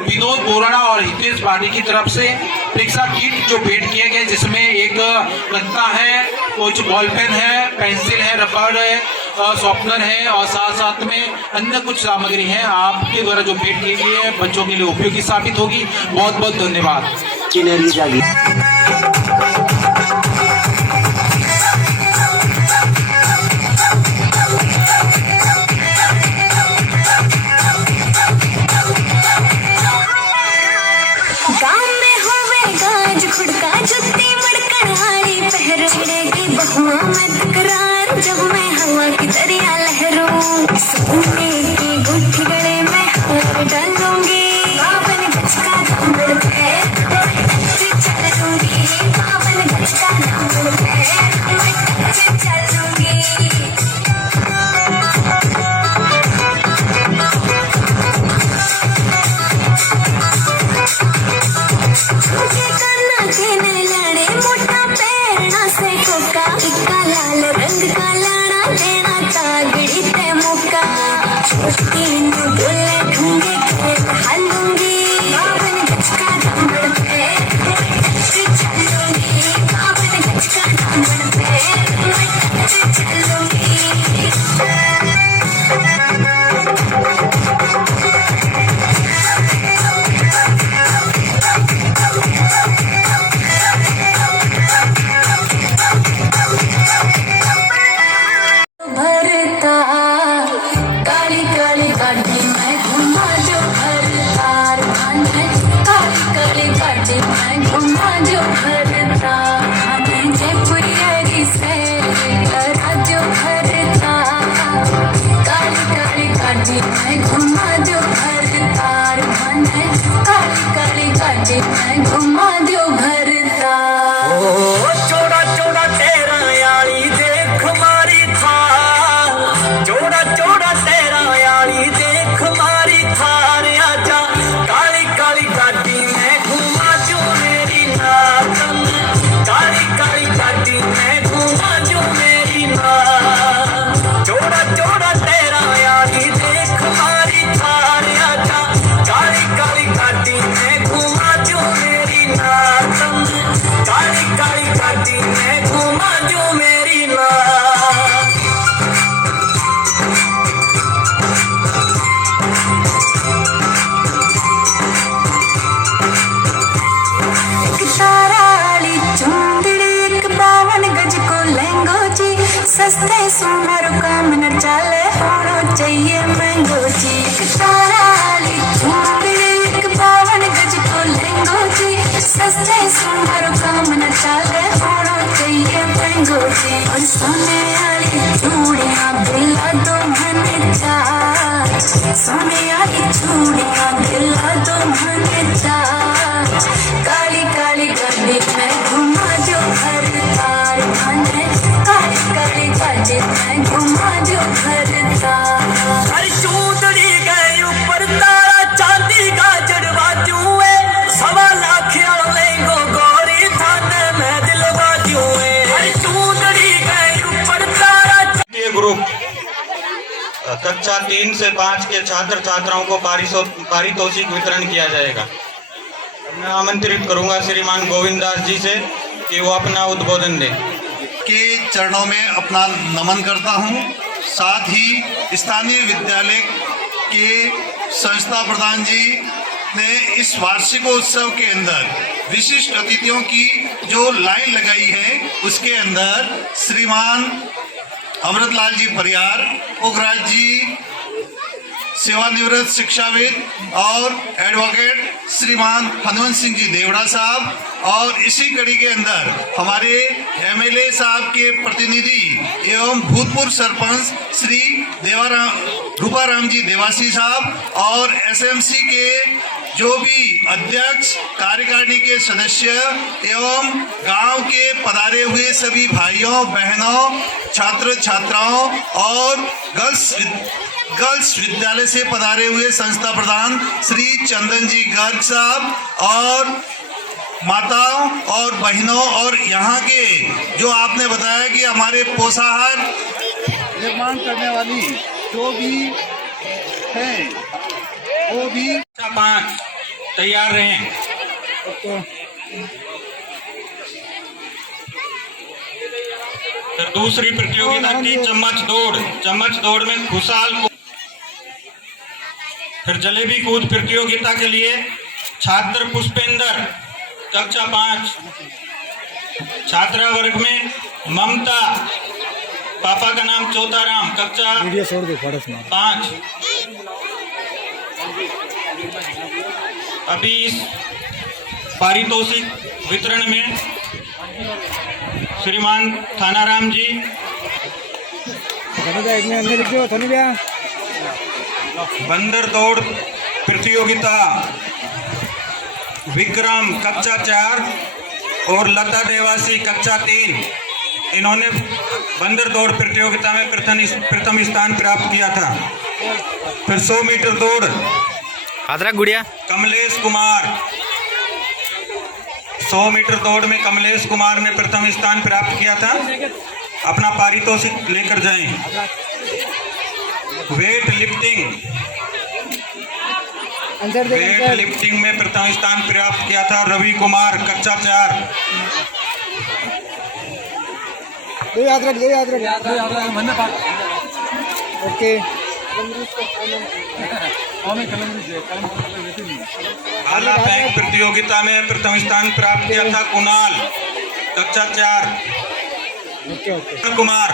विनोद बोराना और हितेश भाटी की तरफ से परीक्षा किट जो भेंट किए गए, जिसमें एक गत्ता है, कुछ बॉल पेन है, पेंसिल है, रबड़ है, शॉर्पनर है और साथ साथ में अन्य कुछ सामग्री है, आपके द्वारा जो भेंट की गई है बच्चों के लिए उपयोगी साबित होगी। बहुत बहुत धन्यवाद। गाँव में होवे गाज खुड़का जुत्ती मड़कन हारी पहर छिड़ेगी बहुआ में तकरार जब मैं हवा की दरिया लहरों सोने की गुट्ठी गले में हार डालूंगी बावन गज का दामन पैर चलूंगी बावन गज का दामन पैर चलूंगी। लाल रंग का लाना देना तागड़ी ते मुका तीन बोले ढूंढे खेल हालूंगी बावन गज का दामन पैर चलूंगी बावन गज का दामन पैर चलूंगी। घुमा जो घर चाहिए मैंगो जी, तारा वाली चूड़ी, एक 52 गज को लहंगो जी, सस्ते सुंदर काम न चाले, होना चाहिए मैंगो जी, और सोने वाली चूड़ियां दिला दो मैंने चार, सोने वाली चूड़ियां दिला दो मैंने चार, काली काली गली में घुमा जो घर तार, खाने काली काली गली में घुमा जो घर तार। अरे चूंदड़ी गए ऊपर तारा चांदी का जड़वा जुए, 1.25 लाख लेंगो गोरी थाने में दिलवा जुए। अरे चूंदड़ी गए ऊपर तारा। ये ग्रुप कक्षा 3 से 5 के छात्र छात्राओं को पारितोषिक वितरण किया जाएगा। मैं आमंत्रित करूंगा श्रीमान गोविंद दास जी से कि वो अपना उद्बोधन दें। के चरणों में अपना नमन करता हूं। साथ ही स्थानीय विद्यालय के संस्था प्रधान जी ने इस वार्षिकोत्सव के अंदर विशिष्ट अतिथियों की जो लाइन लगाई है उसके अंदर श्रीमान अमृतलाल जी परियार, पुखराज जी सेवानिवृत्त शिक्षाविद और एडवोकेट श्रीमान हनुमंत सिंह जी देवड़ा साहब, और इसी कड़ी के अंदर हमारे एमएलए साहब के प्रतिनिधि एवं भूतपूर्व सरपंच श्री रूपाराम जी देवासी साहब, और एसएमसी के जो भी अध्यक्ष, कार्यकारिणी के सदस्य एवं गांव के पधारे हुए सभी भाइयों बहनों, छात्र छात्राओं और गर्ल्स विद्यालय से पधारे हुए संस्था प्रधान श्री चंदन जी गर्ग साहब, और माताओं और बहनों, और यहाँ के जो आपने बताया कि हमारे पोषाहार निर्माण करने वाली जो भी हैं वो भी 5 तैयार रहें। फिर दूसरी प्रतियोगिता थी चम्मच दौड़ में खुशहाल को। फिर जलेबी कूद प्रतियोगिता के लिए छात्र पुष्पेंद्र कक्षा 5, छात्रा वर्ग में ममता, पापा का नाम चौथाराम, कक्षा 5। अभी इस पारितोषिक वितरण में श्रीमान थानाराम जी, बंदर दौड़ प्रतियोगिता विक्रम कक्षा 4 और लता देवासी कक्षा 3, इन्होंने बंदर दौड़ प्रतियोगिता में प्रथम स्थान प्राप्त किया था। फिर 100 मीटर दौड़ गुड़िया कमलेश कुमार, 100 मीटर दौड़ में कमलेश कुमार ने प्रथम स्थान प्राप्त किया था। अपना पारितोषिक लेकर जाएं। वेट लिफ्टिंग में प्रथम स्थान प्राप्त किया था रवि कुमार कक्षा 4। ओके। आला बैंक प्रतियोगिता में प्रथम स्थान प्राप्त किया था कुणाल कक्षा 4। कुमार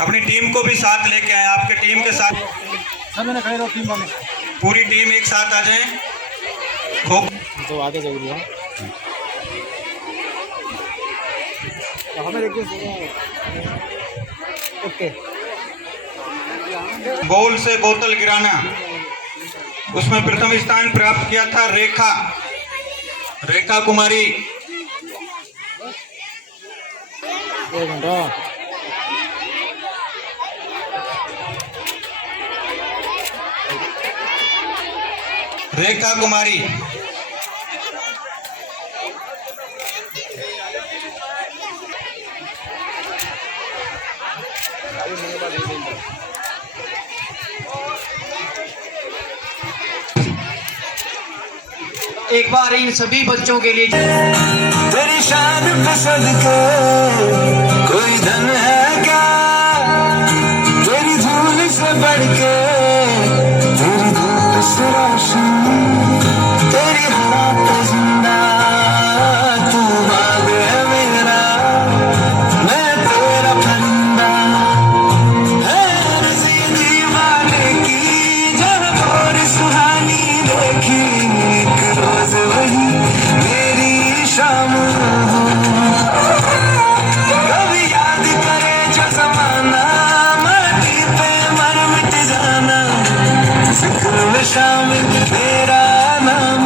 अपनी टीम को भी साथ लेके आए। आपके टीम के साथ पूरी टीम एक साथ आ जाए। तो आगे जरूरी है। ओके। बॉल से बोतल गिराना, उसमें प्रथम स्थान प्राप्त किया था रेखा कुमारी। रेखा कुमारी एक बार इन सभी बच्चों के लिए तेरी शान पसंद के कोई धन है क्या, तेरी धूल से बढ़ के, तेरी धूल से रोशन, तेरी हवा पे जिंदा, तू बाग है मेरा, मैं तेरा परिंदा, है शामिल तेरा नाम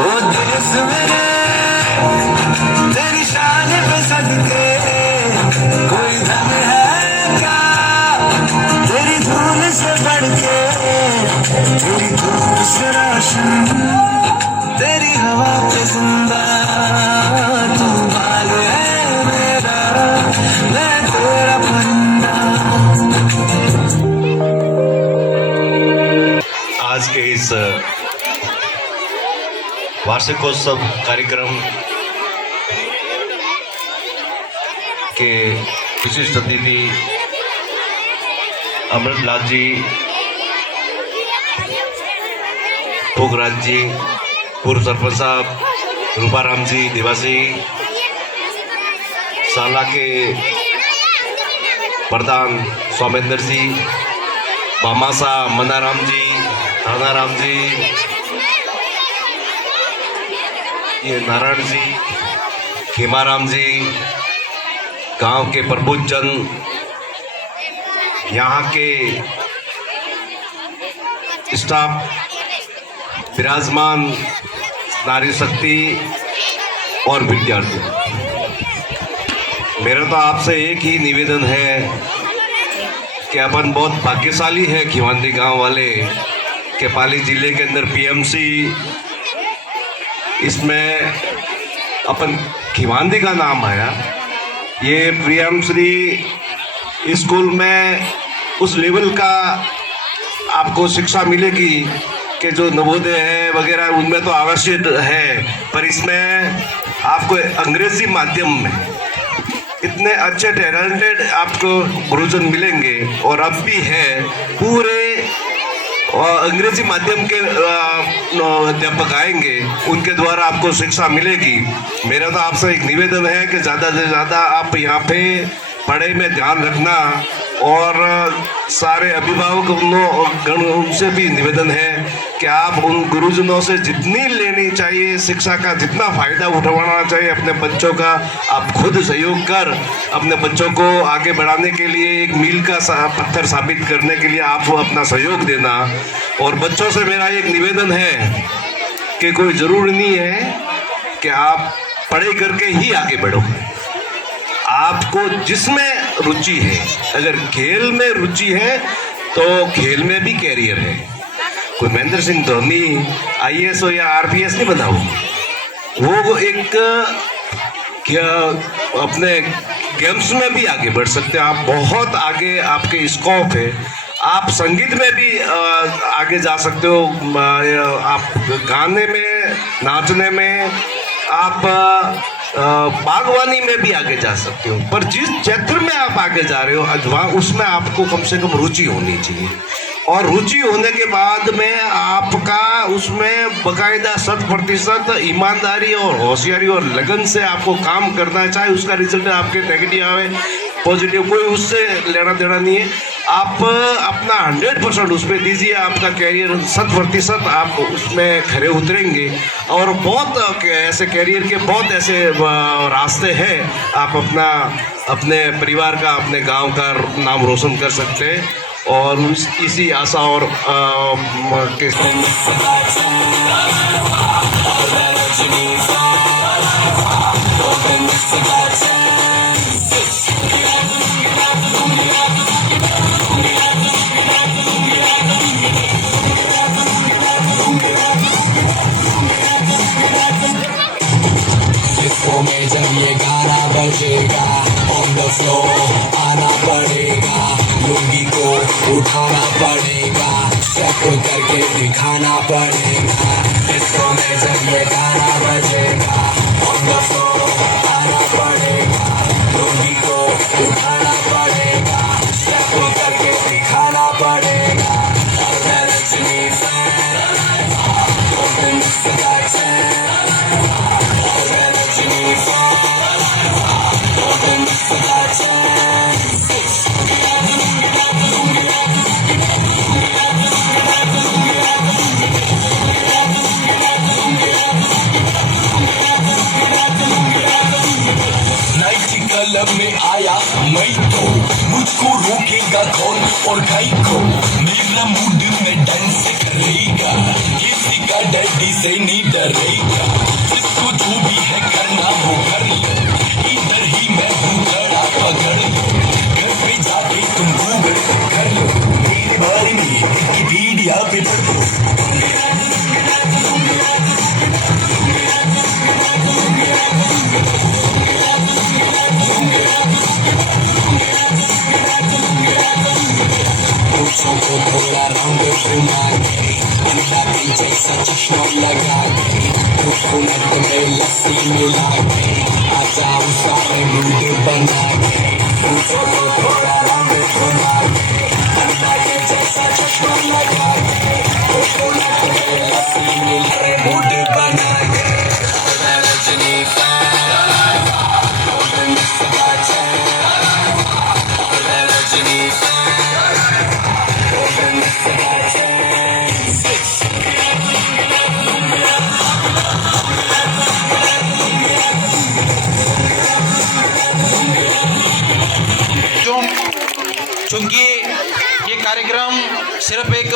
ओ देश मेरे तेरी शान पे सदके कोई धन है क्या तेरी धूल से बढ़ के तेरी धूप से रोशन तेरी हवा पे जिंदा तू बाल है मेरा मैं तेरा परिंदा। आज के इस वार्षिकोत्सव कार्यक्रम के विशिष्ट अतिथि अमृतलाल जी, पोखराज जी, पूर्व सरपंच साहब रूपाराम जी दिवासी, साला के प्रधान स्वामेंद्र जी, बामासा मनाराम जी, थानाराम जी, ये नारायण जी, खेमाराम जी, गांव के प्रबुद्ध जन, यहाँ के स्टाफ, विराजमान नारी शक्ति और विद्यार्थी, मेरा तो आपसे एक ही निवेदन है कि अपन बहुत भाग्यशाली है खिवांदी गांव वाले के पाली जिले के अंदर पीएमसी, इसमें अपन खिवांदी का नाम आया। ये पीएमसी स्कूल में उस लेवल का आपको शिक्षा मिलेगी कि जो नवोदय है वगैरह उनमें तो आवश्यक है, पर इसमें आपको अंग्रेजी माध्यम में इतने अच्छे टैलेंटेड आपको गुरुजन मिलेंगे और अब भी है पूरे अंग्रेजी माध्यम के अध्यापक आएंगे, उनके द्वारा आपको शिक्षा मिलेगी। मेरा तो आपसे एक निवेदन है कि ज़्यादा से ज़्यादा आप यहाँ पे पढ़ाई में ध्यान रखना और सारे अभिभावकों उनसे भी निवेदन है कि आप उन गुरुजनों से जितनी लेनी चाहिए शिक्षा का, जितना फ़ायदा उठवाना चाहिए अपने बच्चों का, आप खुद सहयोग कर अपने बच्चों को आगे बढ़ाने के लिए एक मील का पत्थर साबित करने के लिए आप अपना सहयोग देना। और बच्चों से मेरा एक निवेदन है कि कोई ज़रूरी नहीं है कि आप पढ़ाई करके ही आगे बढ़ो, आपको जिसमें रुचि है, अगर खेल में रुचि है तो खेल में भी कैरियर है। कोई महेंद्र सिंह धोनी आईएएस हो या आरपीएस नहीं बना, वो एक क्या अपने गेम्स में भी आगे बढ़ सकते हैं, आप बहुत आगे आपके स्कोप है, आप संगीत में भी आगे जा सकते हो, आप गाने में, नाचने में, आप बागवानी में भी आगे जा सकते हो, पर जिस क्षेत्र में आप आगे जा रहे हो अथवा उसमें आपको कम से कम रुचि होनी चाहिए। और रुचि होने के बाद में आपका उसमें बाकायदा 100% ईमानदारी और होशियारी और लगन से आपको काम करना है, चाहे उसका रिजल्ट आपके नेगेटिव आवे पॉजिटिव, कोई उससे लेना देना नहीं है। आप अपना 100% उस पर दीजिए, आपका कैरियर 100% आप उसमें खरे उतरेंगे। और बहुत ऐसे कैरियर के बहुत ऐसे रास्ते हैं, आप अपने परिवार का, अपने गांव का नाम रोशन कर सकते हैं। और इसी आशा और के में जब ये गाना बजेगा ऑन द फ्लोर आना पड़ेगा, लुंगी को उठाना पड़ेगा, स्टेप करके दिखाना पड़ेगा। डिस्को में जब ये गाना बजेगा ऑन द फ्लोर आना पड़ेगा, लुंगी को उठाना पड़ेगा, स्टेप करके दिखाना पड़ेगा। मैं Rajni fan, don't miss that chance. मैं Rajni fan, don't miss that chance. Club में आया मैं तो, मुझको रोकेगा कौन और भाई को मेरा पूरा मूड में डांस करेगा, किसी का डैडी से नहीं डरेगा, जिसको जो भी है करना वो कर लो, इधर ही मैं हूँ खड़ा पकड़ लो, घर पे जाके तुम गूगल कर लो, मेरे बारे में विकिपीडिया पे पढ़ लो। पुरुषों को थोड़ा रंग घुमा के, अंडा के जैसा चश्मा लगा के, कोकोनट में लस्सी मिला के, आ जाओ सारे मूड बना के। पुरुषों को थोड़ा रंग घुमा के, अंडा के जैसा चश्मा लगा के, कोकोनट में लस्सी मिला के, मूड बना के। रजनी फैन, गोल्डन सदा चैन, रजनी फैन, गोल्डन सदा चैन। चूंकि ये कार्यक्रम सिर्फ एक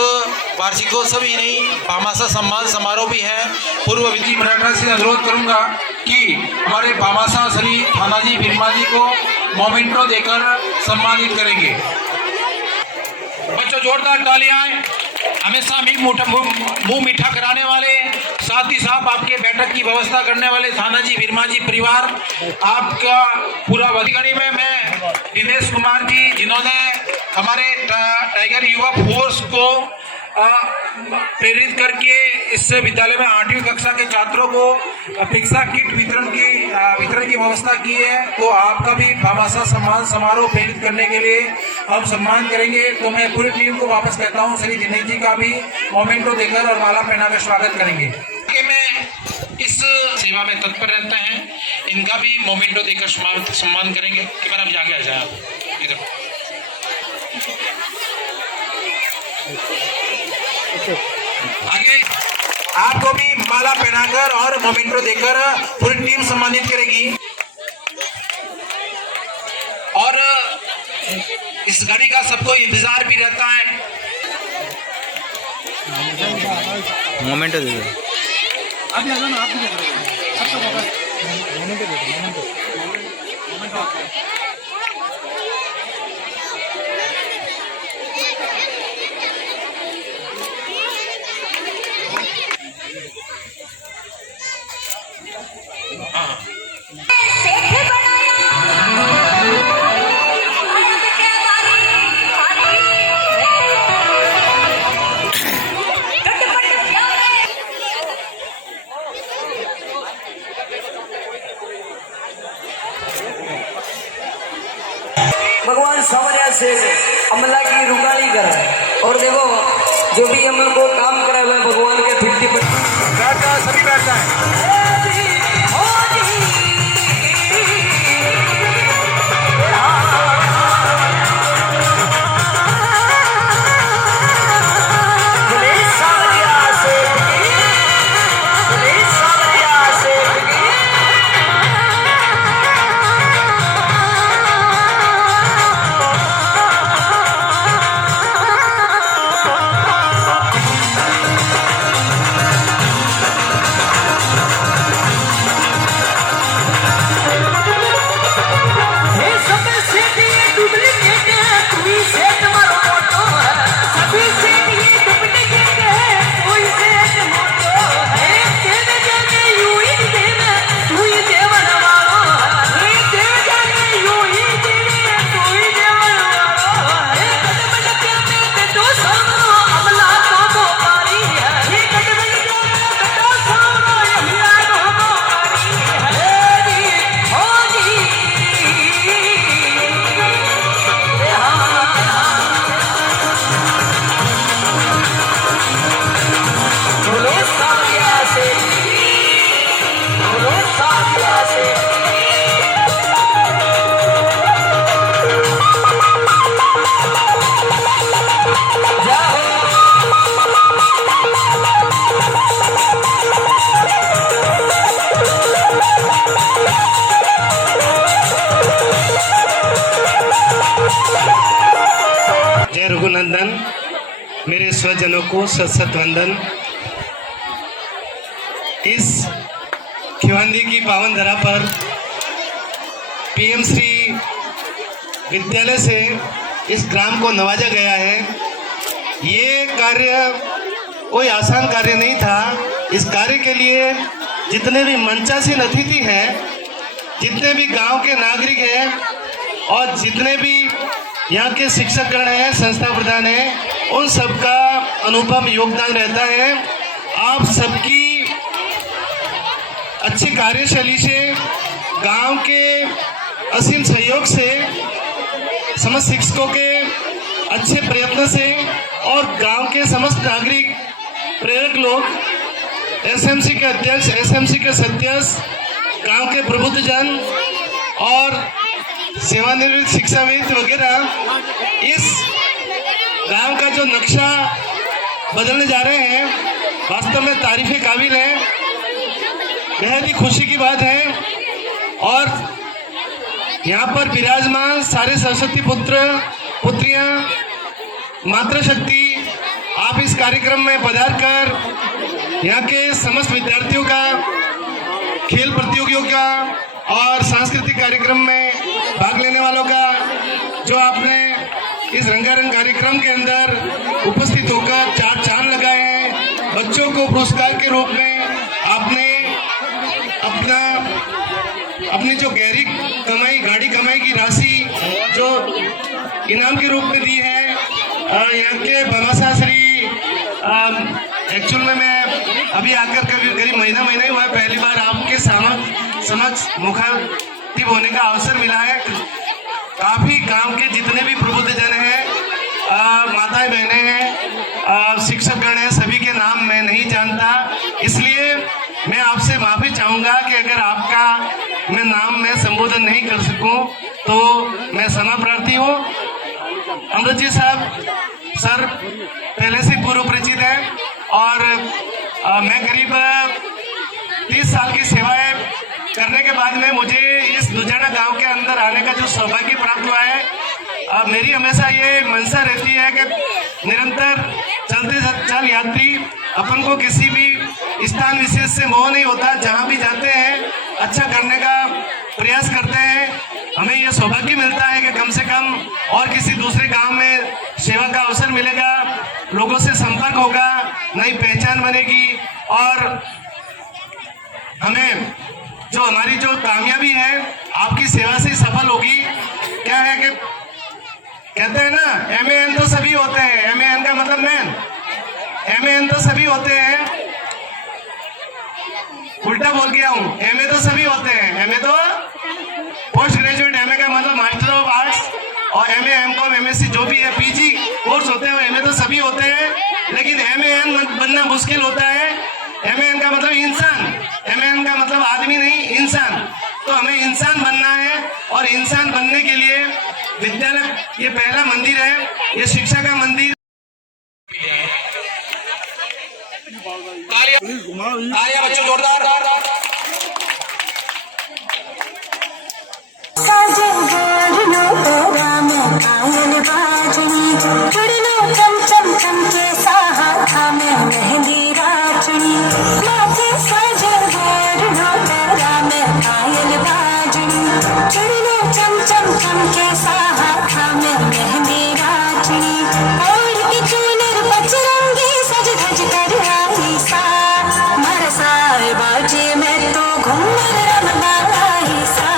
वार्षिकोत्सव ही नहीं, भामाशाह सम्मान समारोह भी है। पूर्व विधि मराठा से अनुरोध करूंगा कि हमारे भामाशाह श्री थानाजी बिरमा जी को मोमेंटो देकर सम्मानित करेंगे। बच्चों जोरदार तालियां। हमेशा मुंह मीठा कराने वाले, साथ ही साथ आपके बैठक की व्यवस्था करने वाले थानाजी बिरमा जी परिवार, आपका पूरा अधिकारी में मैं दिनेश कुमार जी, जिन्होंने हमारे टाइगर युवा फोर्स को प्रेरित करके इस विद्यालय में 8वीं कक्षा के छात्रों को शिक्षा किट वितरण की व्यवस्था की है। तो आपका भी भामाशाह सम्मान समारोह प्रेरित करने के लिए हम सम्मान करेंगे। तो मैं पूरी टीम को वापस कहता हूं, श्री दिनेश जी का भी मोमेंटो देकर और माला पहनाकर स्वागत करेंगे। मैं इस सेवा में तत्पर रहते हैं, इनका भी मोमेंटो देकर सम्मान करेंगे। एक बार आप जाके आ जाए आप इधर। आगे आपको भी माला पहनाकर और मोमेंटो देकर पूरी टीम सम्मानित करेगी। और इस घड़ी का सबको इंतजार भी रहता है। मोमेंटो दे दो। आप ना आप भी दे दो। मोमेंटो दे दो। मोमेंटो भगवान सावरिया से अमला की रुकानी करा। और देखो जो भी अमल को काम करा हुआ भगवान के 50% सभी बैठ जाए। रघुनंदन मेरे स्वजनों को सत वंदन। इस खिवांदी की पावन धरा पर पीएम श्री विद्यालय से इस ग्राम को नवाजा गया है। ये कार्य कोई आसान कार्य नहीं था। इस कार्य के लिए जितने भी मंचासीन अतिथि हैं, जितने भी गांव के नागरिक हैं और जितने भी यहाँ के शिक्षकगण हैं, संस्था प्रधान हैं, उन सबका अनुपम योगदान रहता है। आप सबकी अच्छी कार्यशैली से, गांव के असीम सहयोग से, समस्त शिक्षकों के अच्छे प्रयत्न से और गांव के समस्त नागरिक प्रेरक लोग, एसएमसी के अध्यक्ष, एसएमसी के सदस्य, गांव के प्रबुद्धजन और सेवानिवृत्त शिक्षाविद वगैरह इस गांव का जो नक्शा बदलने जा रहे हैं, वास्तव में तारीफ़े काबिल है। बेहद ही खुशी की बात है। और यहाँ पर विराजमान सारे सरस्वती पुत्र पुत्रियाँ, मातृशक्ति, आप इस कार्यक्रम में पधार कर यहाँ के समस्त विद्यार्थियों का, खेल प्रतियोगियों का और सांस्कृतिक कार्यक्रम में भाग लेने वालों का, जो आपने इस रंगारंग कार्यक्रम के अंदर उपस्थित होकर चार चांद लगाए हैं, बच्चों को पुरस्कार के रूप में आपने अपनी जो गहरी कमाई, गाड़ी कमाई की राशि जो इनाम के रूप में दी है। यहाँ के भमासा श्री, एक्चुअल में मैं अभी आकर करीब महीना ही हुआ, पहली बार आपके समक्ष मुखातिब होने का अवसर मिला है। काफी गांव के जितने भी प्रबुद्धजन हैं, माताएं बहनें हैं, शिक्षकगण हैं, सभी के नाम मैं नहीं जानता, इसलिए मैं आपसे माफी चाहूंगा कि अगर आपका मैं नाम में संबोधन नहीं कर सकूं तो मैं क्षमा प्रार्थी हूं। अमृत जी साहब, सर पहले से पूर्व परिचित है और मैं करीब 30 साल की सेवाएं करने के बाद में मुझे इस दुजाना गांव के अंदर आने का जो सौभाग्य प्राप्त हुआ है, मेरी हमेशा ये मनसा रहती है कि निरंतर चलते चल यात्री अपन को किसी भी स्थान विशेष से मोह नहीं होता। जहाँ भी जाते हैं अच्छा करने का प्रयास करते हैं। हमें ये सौभाग्य मिलता है कि कम से कम और किसी दूसरे गांव में सेवा का अवसर मिलेगा, लोगों से संपर्क होगा, नई पहचान बनेगी और हमें जो हमारी जो कामयाबी है आपकी सेवा से सफल होगी। क्या है कि कहते हैं ना, MAN तो सभी होते हैं, MAN का मतलब मैन, MAN तो सभी होते हैं, उल्टा बोल गया हूँ, MA तो सभी होते हैं, MA तो पोस्ट ग्रेजुएट, MA का मतलब मास्टर ऑफ आर्ट्स, और MA, MCOM, MSc जो भी है, PG कोर्स होते हैं, MA तो सभी होते हैं, लेकिन MAN बनना मुश्किल होता है। MAN का मतलब इंसान, MAN का मतलब आदमी नहीं, इंसान। तो हमें इंसान बनना है और इंसान बनने के लिए विद्यालय ये पहला मंदिर है, ये शिक्षा का मंदिर। तालियां बच्चों जोरदार। बाजे में तो घूमर रमदाई सा,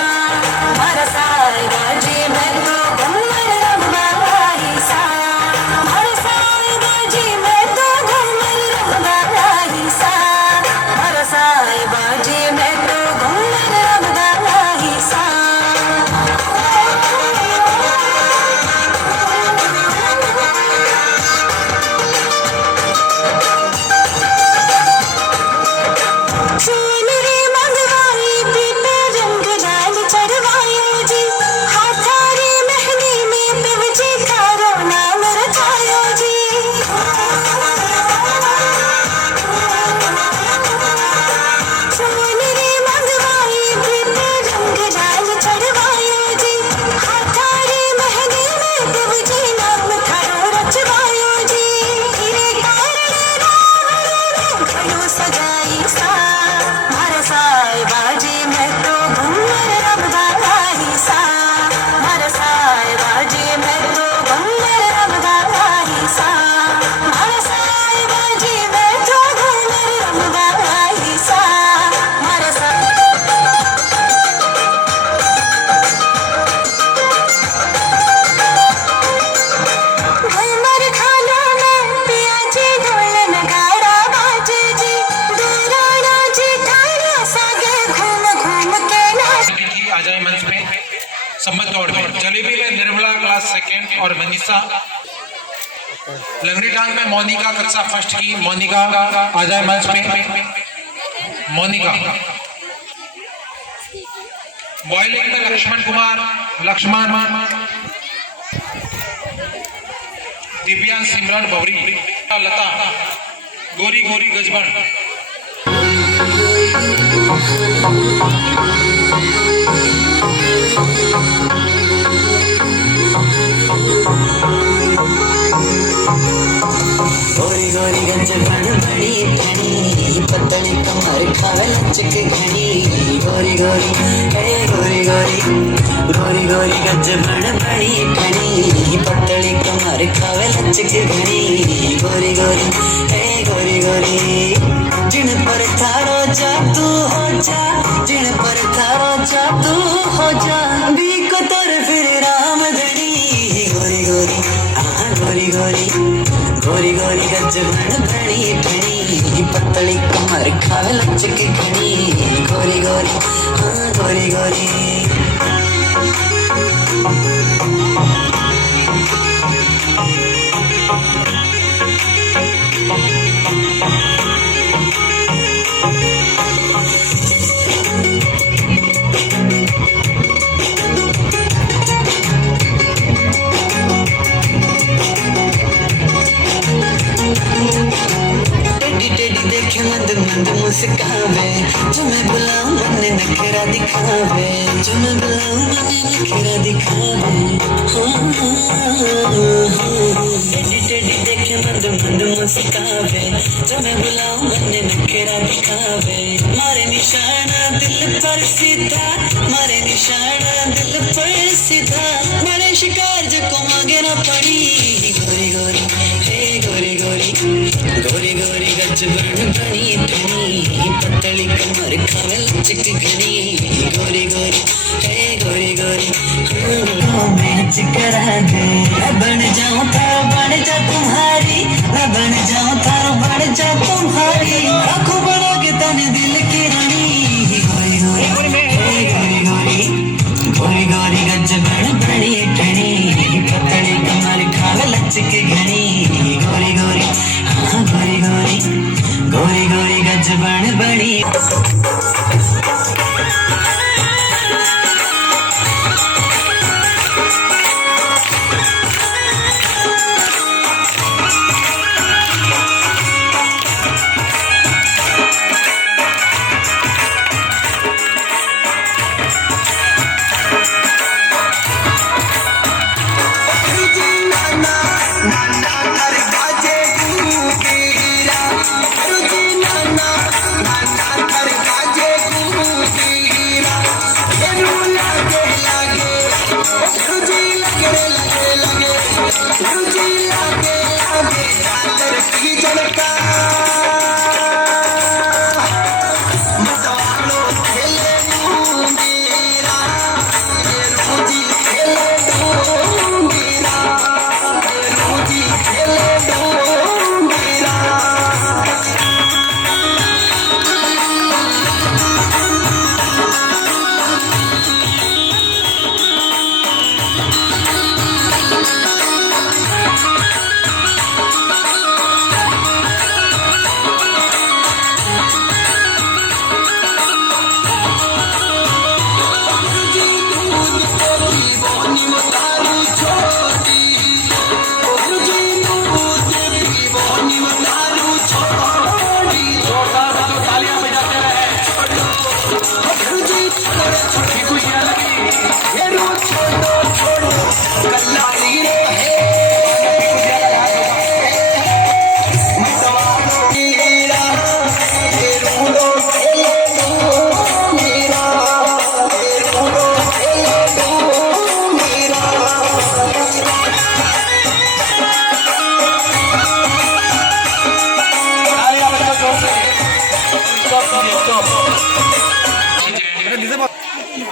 और मनीषा। लंगड़ी टांग में मोनिका कक्षा फर्स्ट की। मोनिका आ जाए मंच पे। मोनिका। बॉयलिंग में लक्ष्मण कुमार। लक्ष्मण। दिव्यांश सिमरन बवरी। लता। गोरी गोरी गजबन। गोरी गोरी गजबन बड़ी घनी पतली कमर खावे लचक घनी गोरी गोरी हे गोरी गोरी गोरी गोरी गजबन बड़ी घनी पतली कमर खावे लचक घनी गोरी गोरी हे गोरी गोरी जिन पर थारो जादू हो जा जिन पर थारो जादू हो जा भी को तर फिर राम धनी गोरी गोरी गोरी गोरी गोरी गोरी गजबन बड़ी घनी पतली कमर खावे लचक घनी गोरी गोरी हाँ गोरी गोरी। देखे मंद मंद मुस्कावे जो मैं बुलाऊं मन नखरा दिखावे जो मैं बुलाऊं मन नखरा दिखावे टेडी टेडी देखे मंद मंद मुस्कावे जो मैं बुलाऊं मन नखरा दिखावे मारे निशाना दिल पर सीधा मारे निशाना दिल पर सीधा बड़े शिकार जो को मांगे ना पड़ी गोरी गोरी हे गोरी गोरी गोरी गोरी गजबन बड़ी घनी पतली कमर खावे लचक घनी गोरी गोरी हे गोरी गोरी मैच करा दे मैं बन जाऊं थारो बन जा तुम्हारी मैं बन जाऊं थारो बन जा तुम्हारी आंखों बनोगे तने दिल की रानी गोरी गोरी हे गोरी गोरी गोरी गोरी गजबन बड़ी घनी पतली कमर खावे लचक घनी गोरी गोरी हाँ गोरी गोरी गोरी गोरी गजबन बड़ी।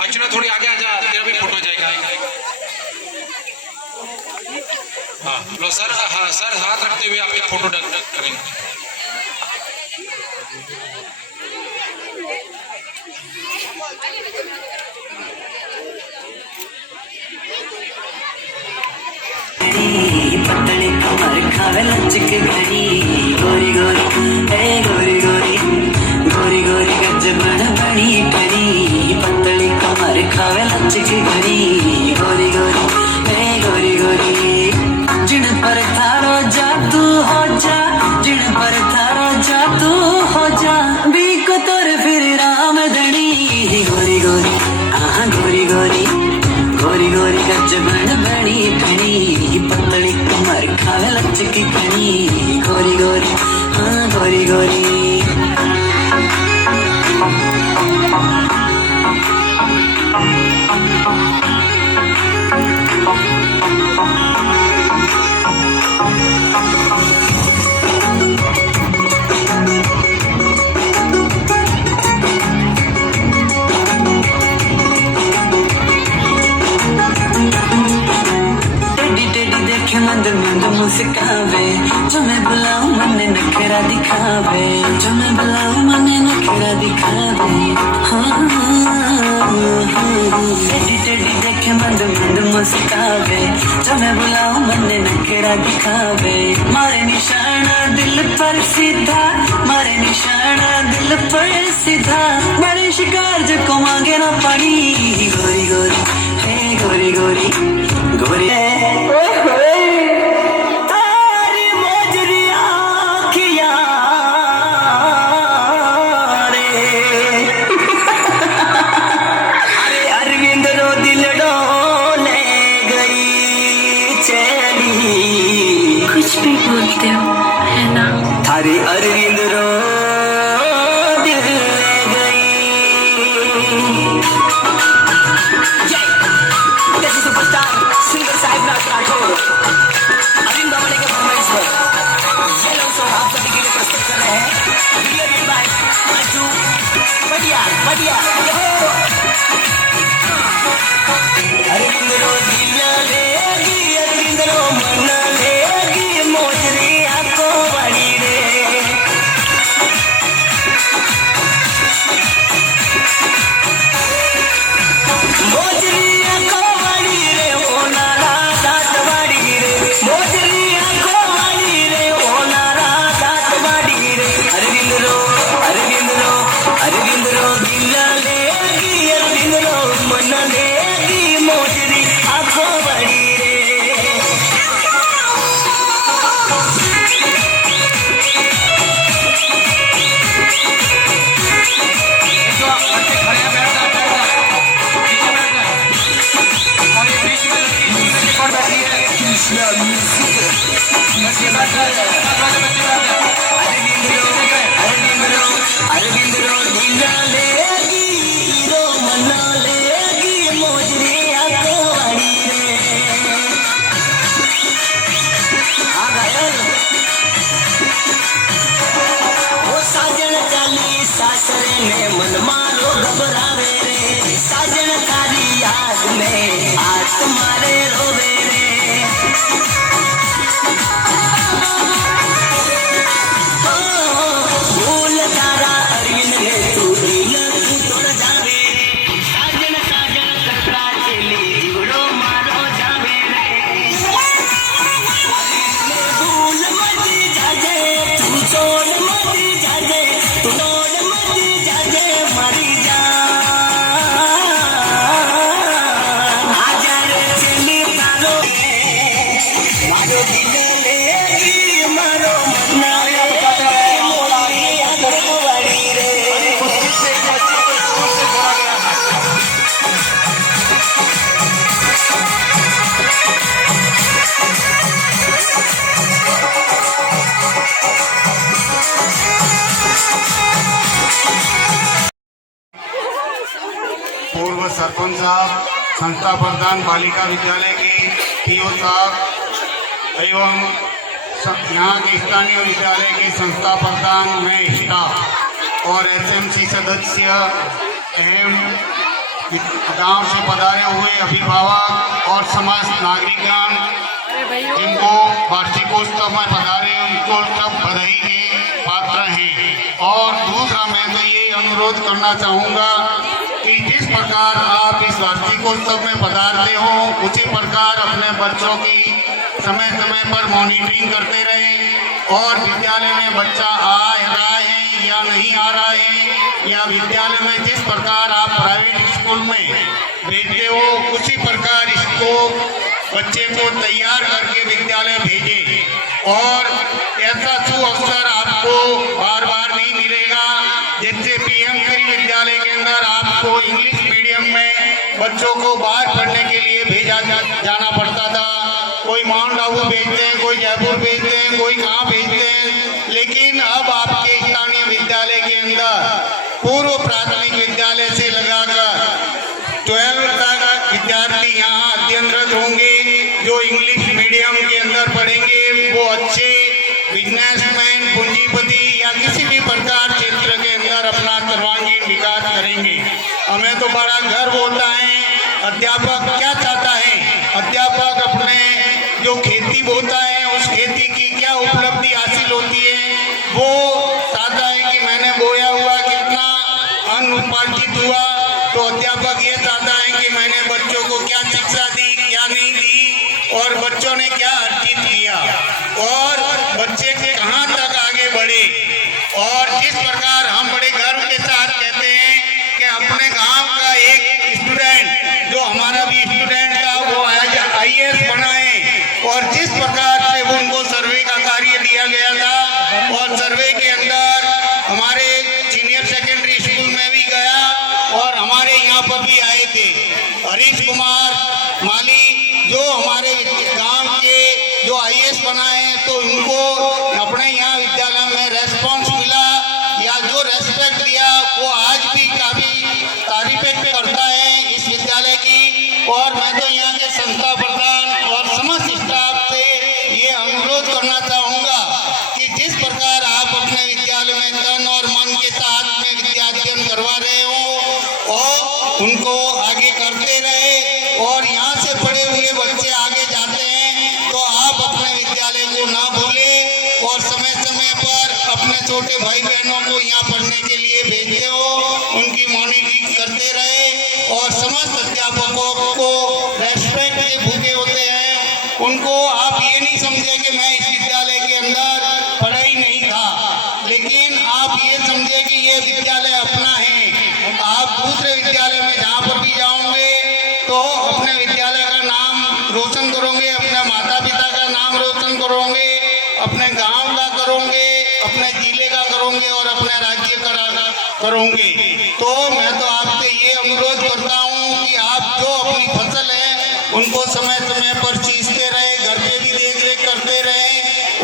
अर्चना थोड़ी आगे आ जा, तेरा भी फोटो जाएगा। हाँ लो सर, हाँ सर हाथ रखते हुए आपके फोटो करेंगे। घड़ी पतली कमर खावे लचक घड़ी गोरी गोरी हे गोरी गोरी गोरी गोरी गजबन बड़ी परी पतली कमर खावे लचक घड़ी गोरी गोरी हे गोरी गोरी जिन पर थारो जादू हो जा जिन पर थारो जादू हो जा बीको तोर फिर राम धनी गोरी गोरी हाँ गोरी गोरी गोरी गोरी गजबन बड़ी घड़ी पतली कमर खावे लचक घड़ी गोरी गोरी हाँ गोरी गोरी मंद मंद मुस्कावे जो मैं बुलाऊं मन नखरा दिखावे जो मैं बुलाऊं मन नखरा दिखावे टेढ़ी टेढ़ी देखे मंद मंद मुस्कावे जो मैं बुलाऊं मन नखरा दिखावे मारे निशाना दिल पर सीधा मारे निशाना दिल पर सीधा बड़े शिकार जो को मांगे ना पड़ी गोरी गोरी हे गोरी गोरी गोरी कुछ भी बोलते हो है ना थारी अरविंद रो दिल ले गई जय देसी सुपरस्टार सिंगर साहिब राज राठौर अरविंद बावड़े के फरमाइश पर ये लोग सब आप सभी के लिए प्रस्तुत कर रहे हैं वीडियो रीड बाय मजू बढ़िया बढ़िया अरविंद रो दिल लेगी अरविंद रो मन लेगी मोजरी आपको बड़ी रे मोजरी आपको बड़ी रे ओ नारा दात बड़ी रे मोजरी आपको बड़ी रे ओ नारा दात बड़ी रे अरविंद रो दिल लेगी अरविंद रो मन लेगी मोजरी आपको बड़ी रे अरविंद रो दिल लेगी रो मन लेगी मोजरी आपको बड़ी रे आ घायल वो साजन चाली सासरे में मन मारो घबरावे रे साजन तारी याद में आज तुम्हारे रोवे रे भूल तारा अरविंद ने तू दिल तू तोड़ जावे साजन साजन कतरा चली जीवड़ो मारो जावे रे भूल मत जाजे तू छोड़ मत जाजे तू छोड़ मत जाजे मरी जा आजा रे चली तारो मारो दिल लेगी मारो मना पूर्व सरपंच साहब, संस्था प्रधान बालिका विद्यालय के पीओ साहब एवं यहाँ के स्थानीय विद्यालय के संस्था प्रधान में स्टाफ और एसएमसी सदस्य एवं गांव से पधारे हुए अभिभावक और समाज नागरिकगण जिनको वार्षिकोत्सव में पधारे उनको सब बधाई के पात्र हैं। और दूसरा मैं तो ये अनुरोध करना चाहूँगा कि जिस प्रकार आप इस वार्षिकोत्सव में पधारते हो उसी प्रकार अपने बच्चों की समय समय पर मॉनिटरिंग करते रहे और विद्यालय में बच्चा आ रहा है या नहीं आ रहा है, या विद्यालय में जिस प्रकार आप प्राइवेट स्कूल में भेजते हो उसी प्रकार इसको बच्चे को तैयार करके विद्यालय भेजे। और ऐसा सुअवसर आपको बार बार नहीं मिलेगा। जैसे पीएम श्री विद्यालय के अंदर आपको इंग्लिश मीडियम में बच्चों को बाहर पढ़ने के लिए भेजा जाना पड़ता था। कोई माउंट आबू भेजते हैं, कोई जयपुर भेजते हैं, कोई कहाँ भेजते हैं, लेकिन अब आपके स्थानीय विद्यालय के अंदर पूर्व प्राथमिक विद्यालय से लगाकर 12 तक विद्यार्थी यहाँ अध्ययनरत होंगे जो इंग्लिश मीडियम के अंदर पढ़ेंगे। वो अच्छे बिजनेसमैन, पूंजीपति या किसी भी प्रकार क्षेत्र के अंदर अपना सर्वांगीण विकास करेंगे। हमें तो बड़ा गर्व होता है। अध्यापक क्या चाहता है? अध्यापक अपने जो खेती बोता है उस खेती की क्या उपलब्धि हासिल होती है, वो चाहता है कि मैंने बोया हुआ कितना अन्न उपार्जित हुआ। तो अध्यापक ये चाहता है कि मैंने बच्चों को क्या शिक्षा दी, क्या नहीं दी, और बच्चों ने क्या अर्जित किया, और बच्चे कहाँ तक आगे बढ़े। और जिस प्रकार हम बड़े गर्व के साथ कहते हैं कि अपने गांव का एक स्टूडेंट जो हमारा भी स्टूडेंट था वो आज IAS बना है, और जिस प्रकार से उनको सर्वे का कार्य दिया गया था और सर्वे के अंदर हमारे सीनियर सेकेंडरी स्कूल में भी गया और हमारे यहाँ पर भी आए थे। हरीश कुमार माली जो हमारे गांव के जो IAS बना है, तो उनको अपने यहाँ विद्यालय में रेस्पॉन्स मिला या जो रेस्पेक्ट दिया वो आज भी काफी तारीफें करता है इस विद्यालय की। और मैं तो यहाँ के संस्था प्रधान और समस्त स्टाफ से ये अनुरोध करना चाहूँगा कि जिस प्रकार आप अपने विद्यालय में तन और मन के साथ में विद्याध्ययन करवा रहे हो और उनको आगे करते रहे, और यहाँ से पढ़े हुए बच्चे आगे जाते हैं तो आप अपने विद्यालय को ना भूलें और समय समय पर अपने छोटे भाई बहनों को यहाँ पढ़ने के लिए भेजते हो, उनकी मॉनिटरिंग करते रहे। और समस्त अध्यापकों को रेस्पेक्ट के भूखे होते हैं, उनको आप ये नहीं समझे कि मैं इस विद्यालय के अंदर पढ़ाई नहीं था, लेकिन आप ये समझे कि ये विद्यालय अपना है। आप दूसरे विद्यालय में जहाँ पर भी जाओगे तो अपने विद्यालय का नाम रोशन करोगे, अपने माता पिता का नाम रोशन करोगे, अपने गांव का करोगे, अपने जिले का करोगे और अपने राज्य का करोगे। तो मैं तो आपसे ये अनुरोध करता हूँ कि आप जो अपनी फसल है उनको समय समय पर सींचते रहे, घर पे भी देख रेख करते रहे,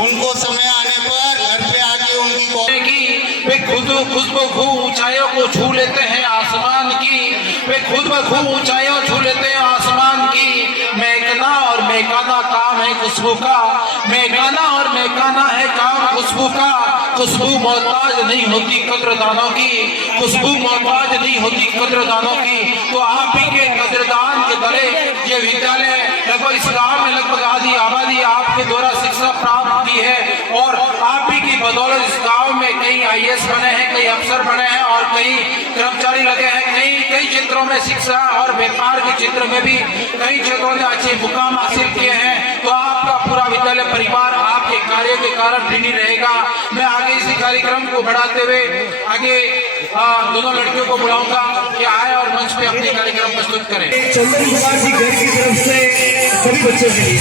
उनको समय आने पर घर पे आके उनकी वे खुद ब खूब ऊंचाइयों को छू लेते हैं आसमान की, वे खुद ब खूब ऊंचाइयों छू लेते हैं आसमान की। महकना और महकाना काम है खुशबू का, महकाना और महकाना है काम खुशबू का। खुशबू मोहताज नहीं होती कद्रदानों की, खुशबू मोहताज नहीं होती कद्रदानों की। तो आप भी के कद्रदान के गले ये विद्यालय लगभग इस गाँव में लगभग आधी आबादी आपके द्वारा शिक्षा प्राप्त की है, और आप भी की बदौलत इस गाँव में कई IAS बने हैं, कई अफसर बने हैं और कई कर्मचारी लगे हैं। कई क्षेत्रों में शिक्षा और व्यापार के क्षेत्र में भी कई क्षेत्रों में अच्छे मुकाम हासिल किए हैं। तो आपका पूरा विद्यालय परिवार आपके कार्य के कारण ऋणी रहेगा। मैं आगे इसी कार्यक्रम को बढ़ाते हुए आगे दोनों लड़कियों को बुलाऊंगा कि आए और मंच पे अपने कार्यक्रम प्रस्तुत करें। चंदन कुमार जी घर की तरफ से सभी बच्चों के लिए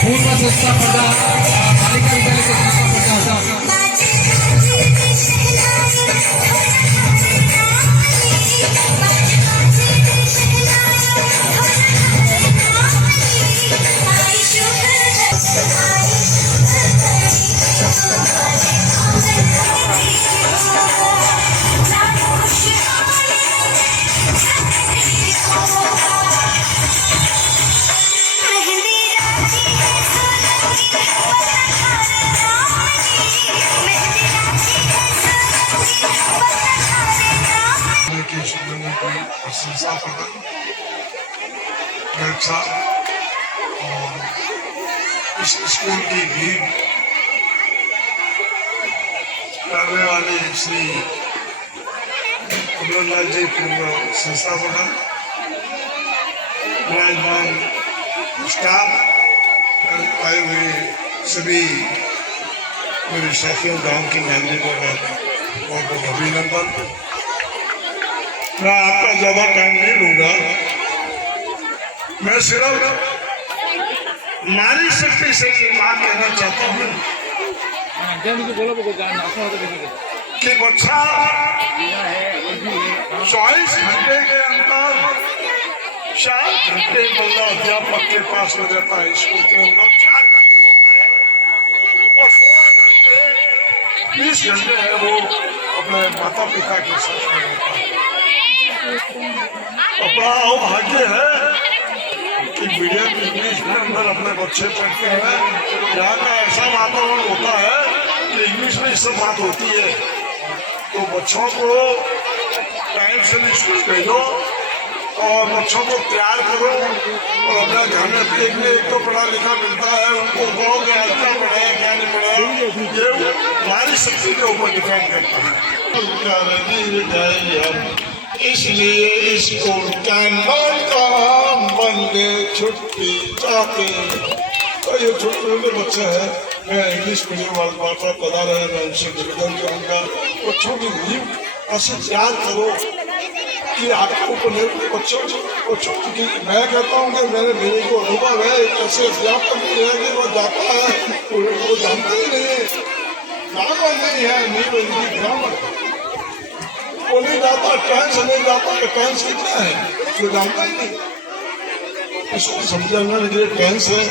पूर्व संस्था प्रधान बालिका विद्यालय के संस्था प्रधान और इस स्कूल की भीड़ करने वाले श्री कमललाल जी पूर्व संस्थापक विराजमान स्टाफ आए हुए सभी मेरे साथियों, गांव के नागरिकों का बहुत बहुत अभिनंदन। मैं आपका ज्यादा टाइम नहीं लूंगा। मैं सिर्फ नारी शक्ति से ये बात कहना चाहता हूँ कि बच्चा 24 घंटे के अंदर 4 घंटे बल्ला अध्यापक के पास में रहता है, स्कूल के अंदर 4 घंटे रहता है और 20 घंटे है वो अपने माता पिता के साथ में रहता है। बड़ा भाग्य है कि मीडियम इंग्लिश के अंदर अपने बच्चे पढ़ते हैं। यहाँ का ऐसा वातावरण होता है कि इंग्लिश में सब बात होती है, तो बच्चों को टाइम से स्कूल भेजो और बच्चों को तैयार करो और अपने घर में एक तो पढ़ा लिखा मिलता है, उनको कहो कि आज क्या पढ़ाया क्या नहीं पढ़ाया, ये हमारी शक्ति के ऊपर डिपेंड करता है। इसलिए इसको काम बंदे छुट्टी चाहते। तो ये छोटे छोटे बच्चे हैं, मैं इंग्लिश मीडियम वाले बात बता रहे हैं, मैं उनसे निवेदन करूँगा बच्चों की नींव ऐसे याद करो कि आपके ऊपर बच्चों की मैं कहता हूँ कि मेरे को अनुभव है। एक ऐसे अध्यापक भी है कि वो जाता है वो जानते ही नहीं है, ग्रामर नहीं है, नींव इनकी ग्रामर वो नहीं जाता, टेंस नहीं जाता, टेंस कितना है जो जानता ही नहीं। इसको समझाने के लिए टेंस है,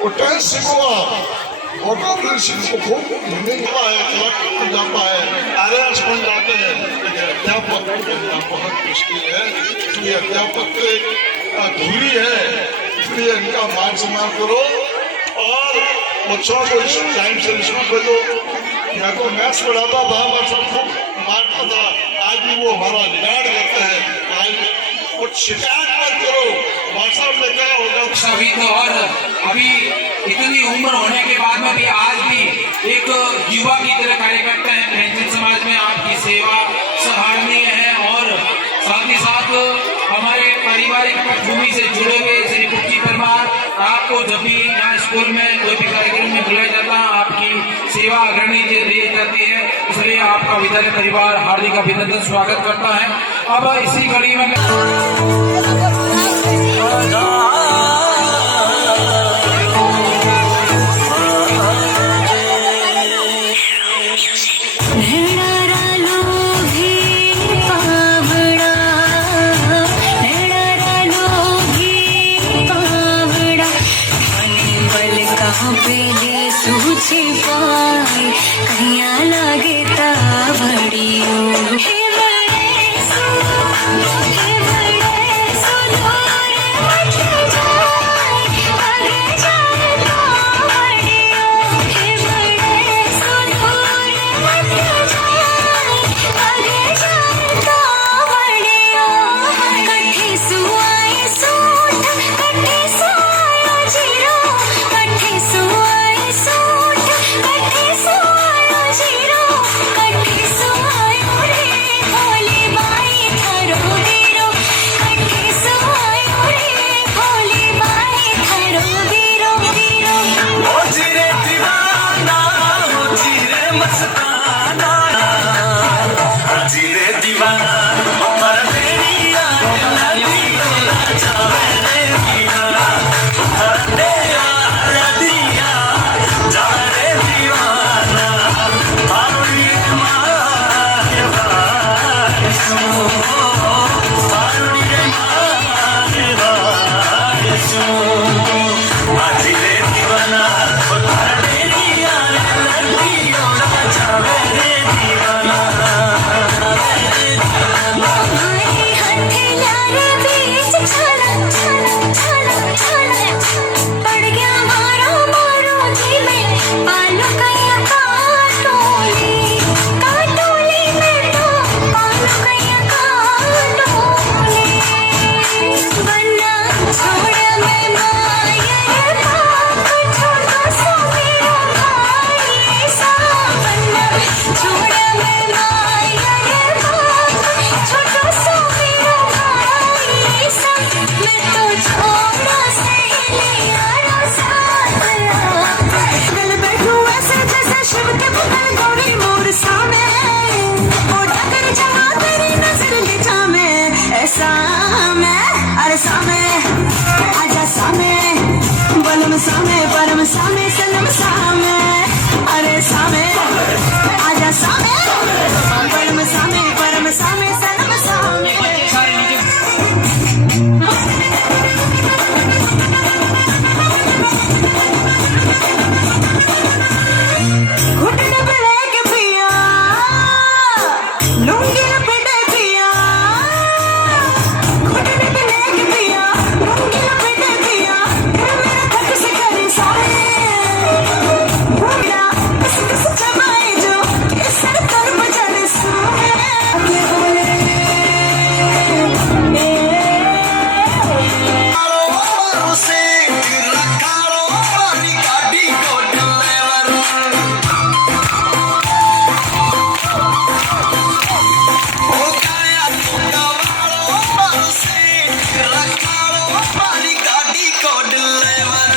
वो टेंस सीखो आप, वोकैबुलरी सीखो, खूब नहीं जाता है, आर्यस बन जाते हैं। अध्यापक बहुत मुश्किल है, इसलिए अध्यापक अधूरी है, इसलिए इनका मान सम्मान करो और बच्चों को टाइम से स्कूल भेजो। मैं तो मैथ्स पढ़ाता था, मैं सब खूब मारता था, आज भी वो हमारा रिकॉर्ड करते हैं। आज कुछ शिकायत मत करो, भाषा में क्या होगा सभी तो। और अभी इतनी उम्र होने के बाद में भी आज भी एक युवा की तरह कार्य करते हैं। पेंशन समाज में आपकी सेवा सराहनीय है और साथ ही साथ हमारे पारिवारिक पृष्ठभूमि से जुड़े हुए श्री कुट्टी परमार, आपको जब भी यहाँ स्कूल में कोई भी कार्यक्रम में बुलाया जाता है, आपकी सेवा अग्रणी दी जाती है, इसलिए आपका विद्यालय परिवार हार्दिक अभिनंदन स्वागत करता है। अब इसी कड़ी में सूची पाए कहिया लागे ता बड़ी छोड़ मैं माया सामे परम सामे सनम सामे अरे सामे आजा सामे परम सामे सनम सामे घुटने पे लेके पिया लूंगी लपेटे पिया घुटने पे लेके पिया लूंगी लपेटे पिया मेरा थक से करे सारे भूला किस जमाए जो इस सर पर बजाने सारे अगले बोले से रखारो पानी गाड़ी को ड्राइवर ओ गाया तो गवारो मारो से रखारो पानी गाड़ी को ड्राइवर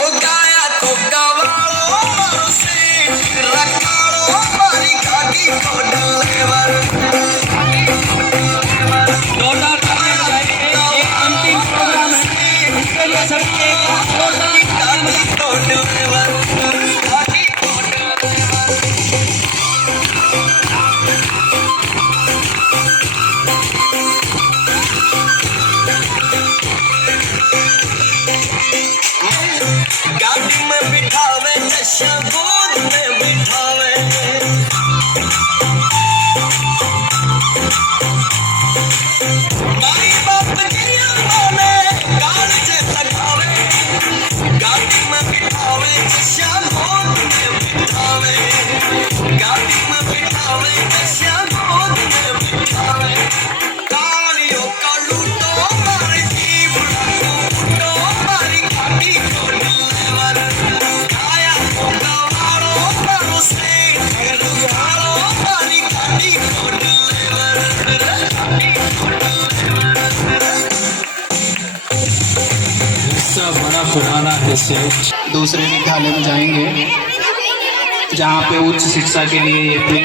ओ गाया तो गवारो मारो से रखारो पानी गाड़ी को ड्राइवर अंतिम प्रोग्राम है इसके लिए सभी एक गाड़ी में बिठावे नशा गोद में बिठावे माई बाप गिरिया बोले गाल से सखावे गाड़ी में बिठावे नशा गोद में बिठावे गाड़ी में बिठावे नशा गोद में बिठावे तालियों का लूटो मारे जीव लूटो मारी गाड़ी को ड्राइवर गाया तो गवारो मारो से रुकारो मारी गाड़ी को ड्राइवर हिस्सा बड़ा पुराना है सेठ। दूसरे विद्यालय में जाएंगे जहाँ पे उच्च शिक्षा के लिए ये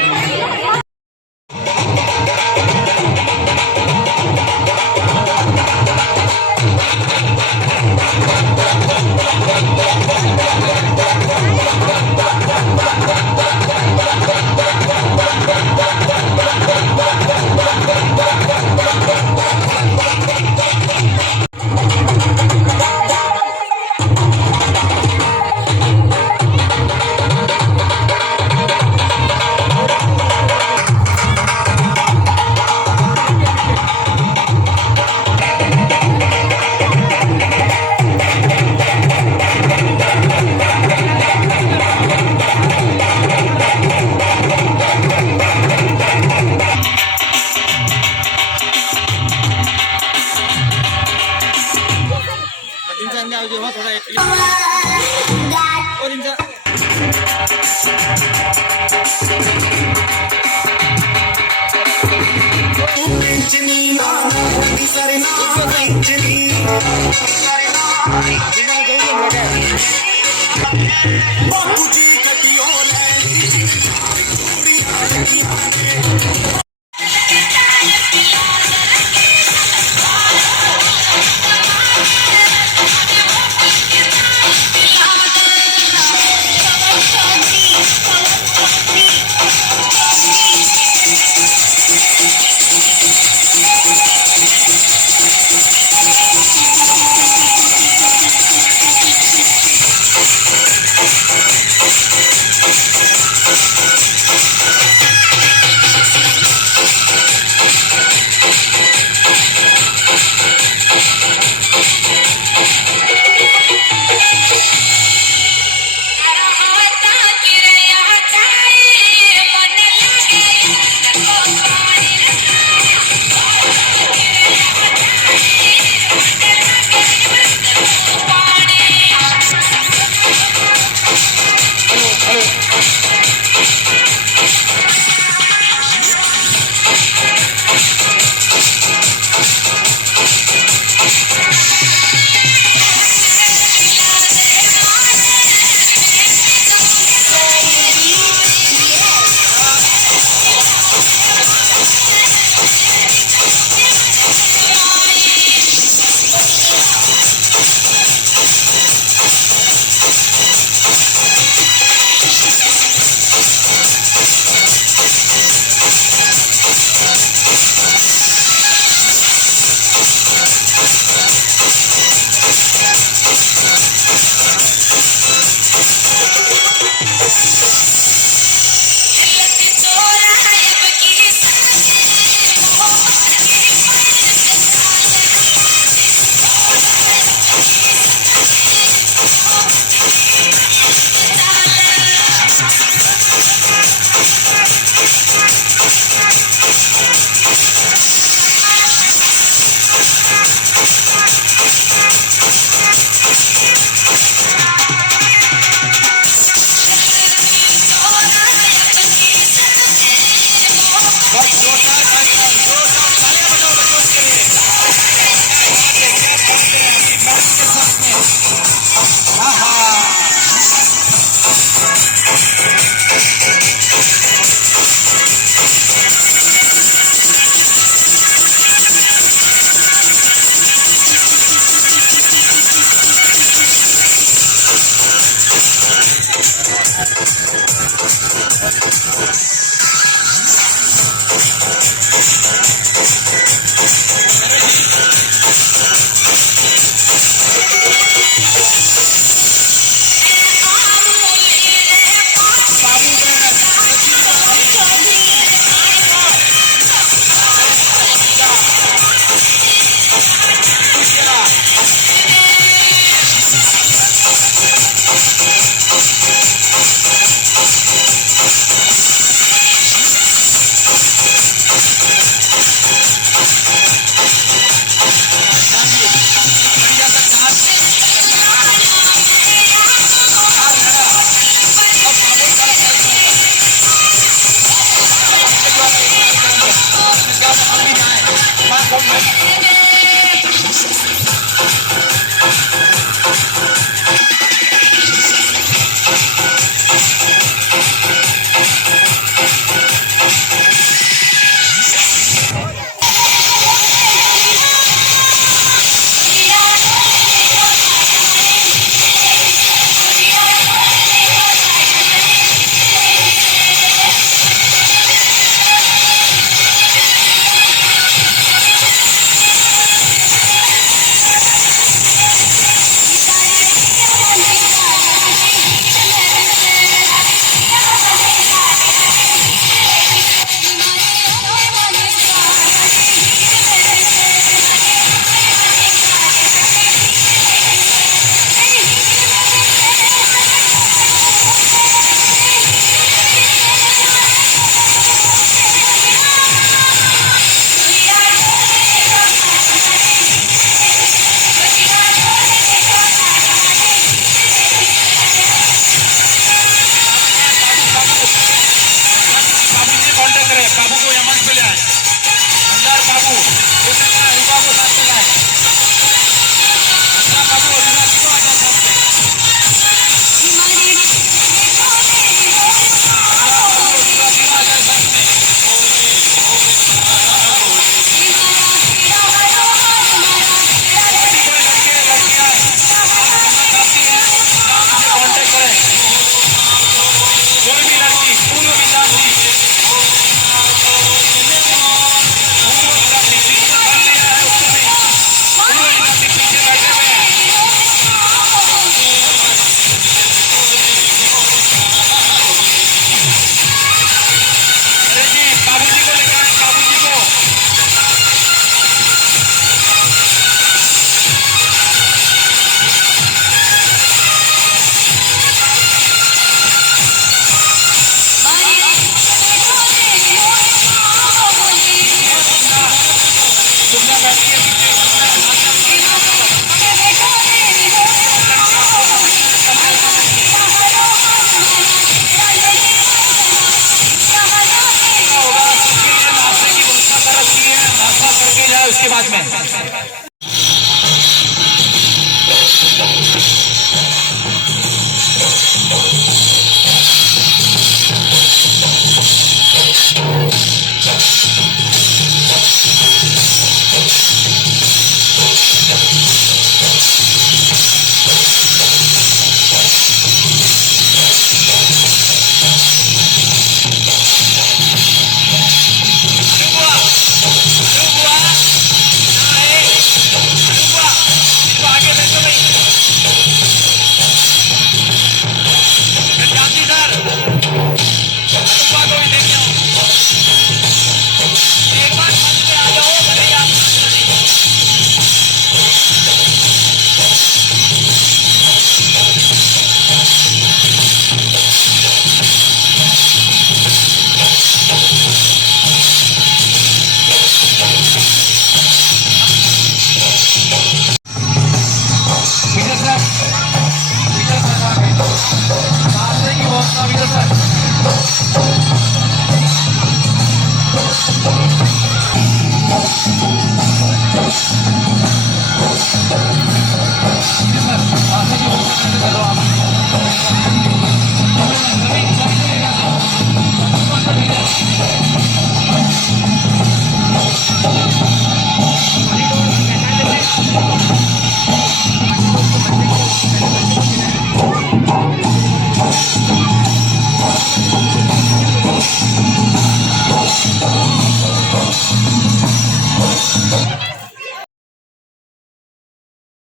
उसके बाद में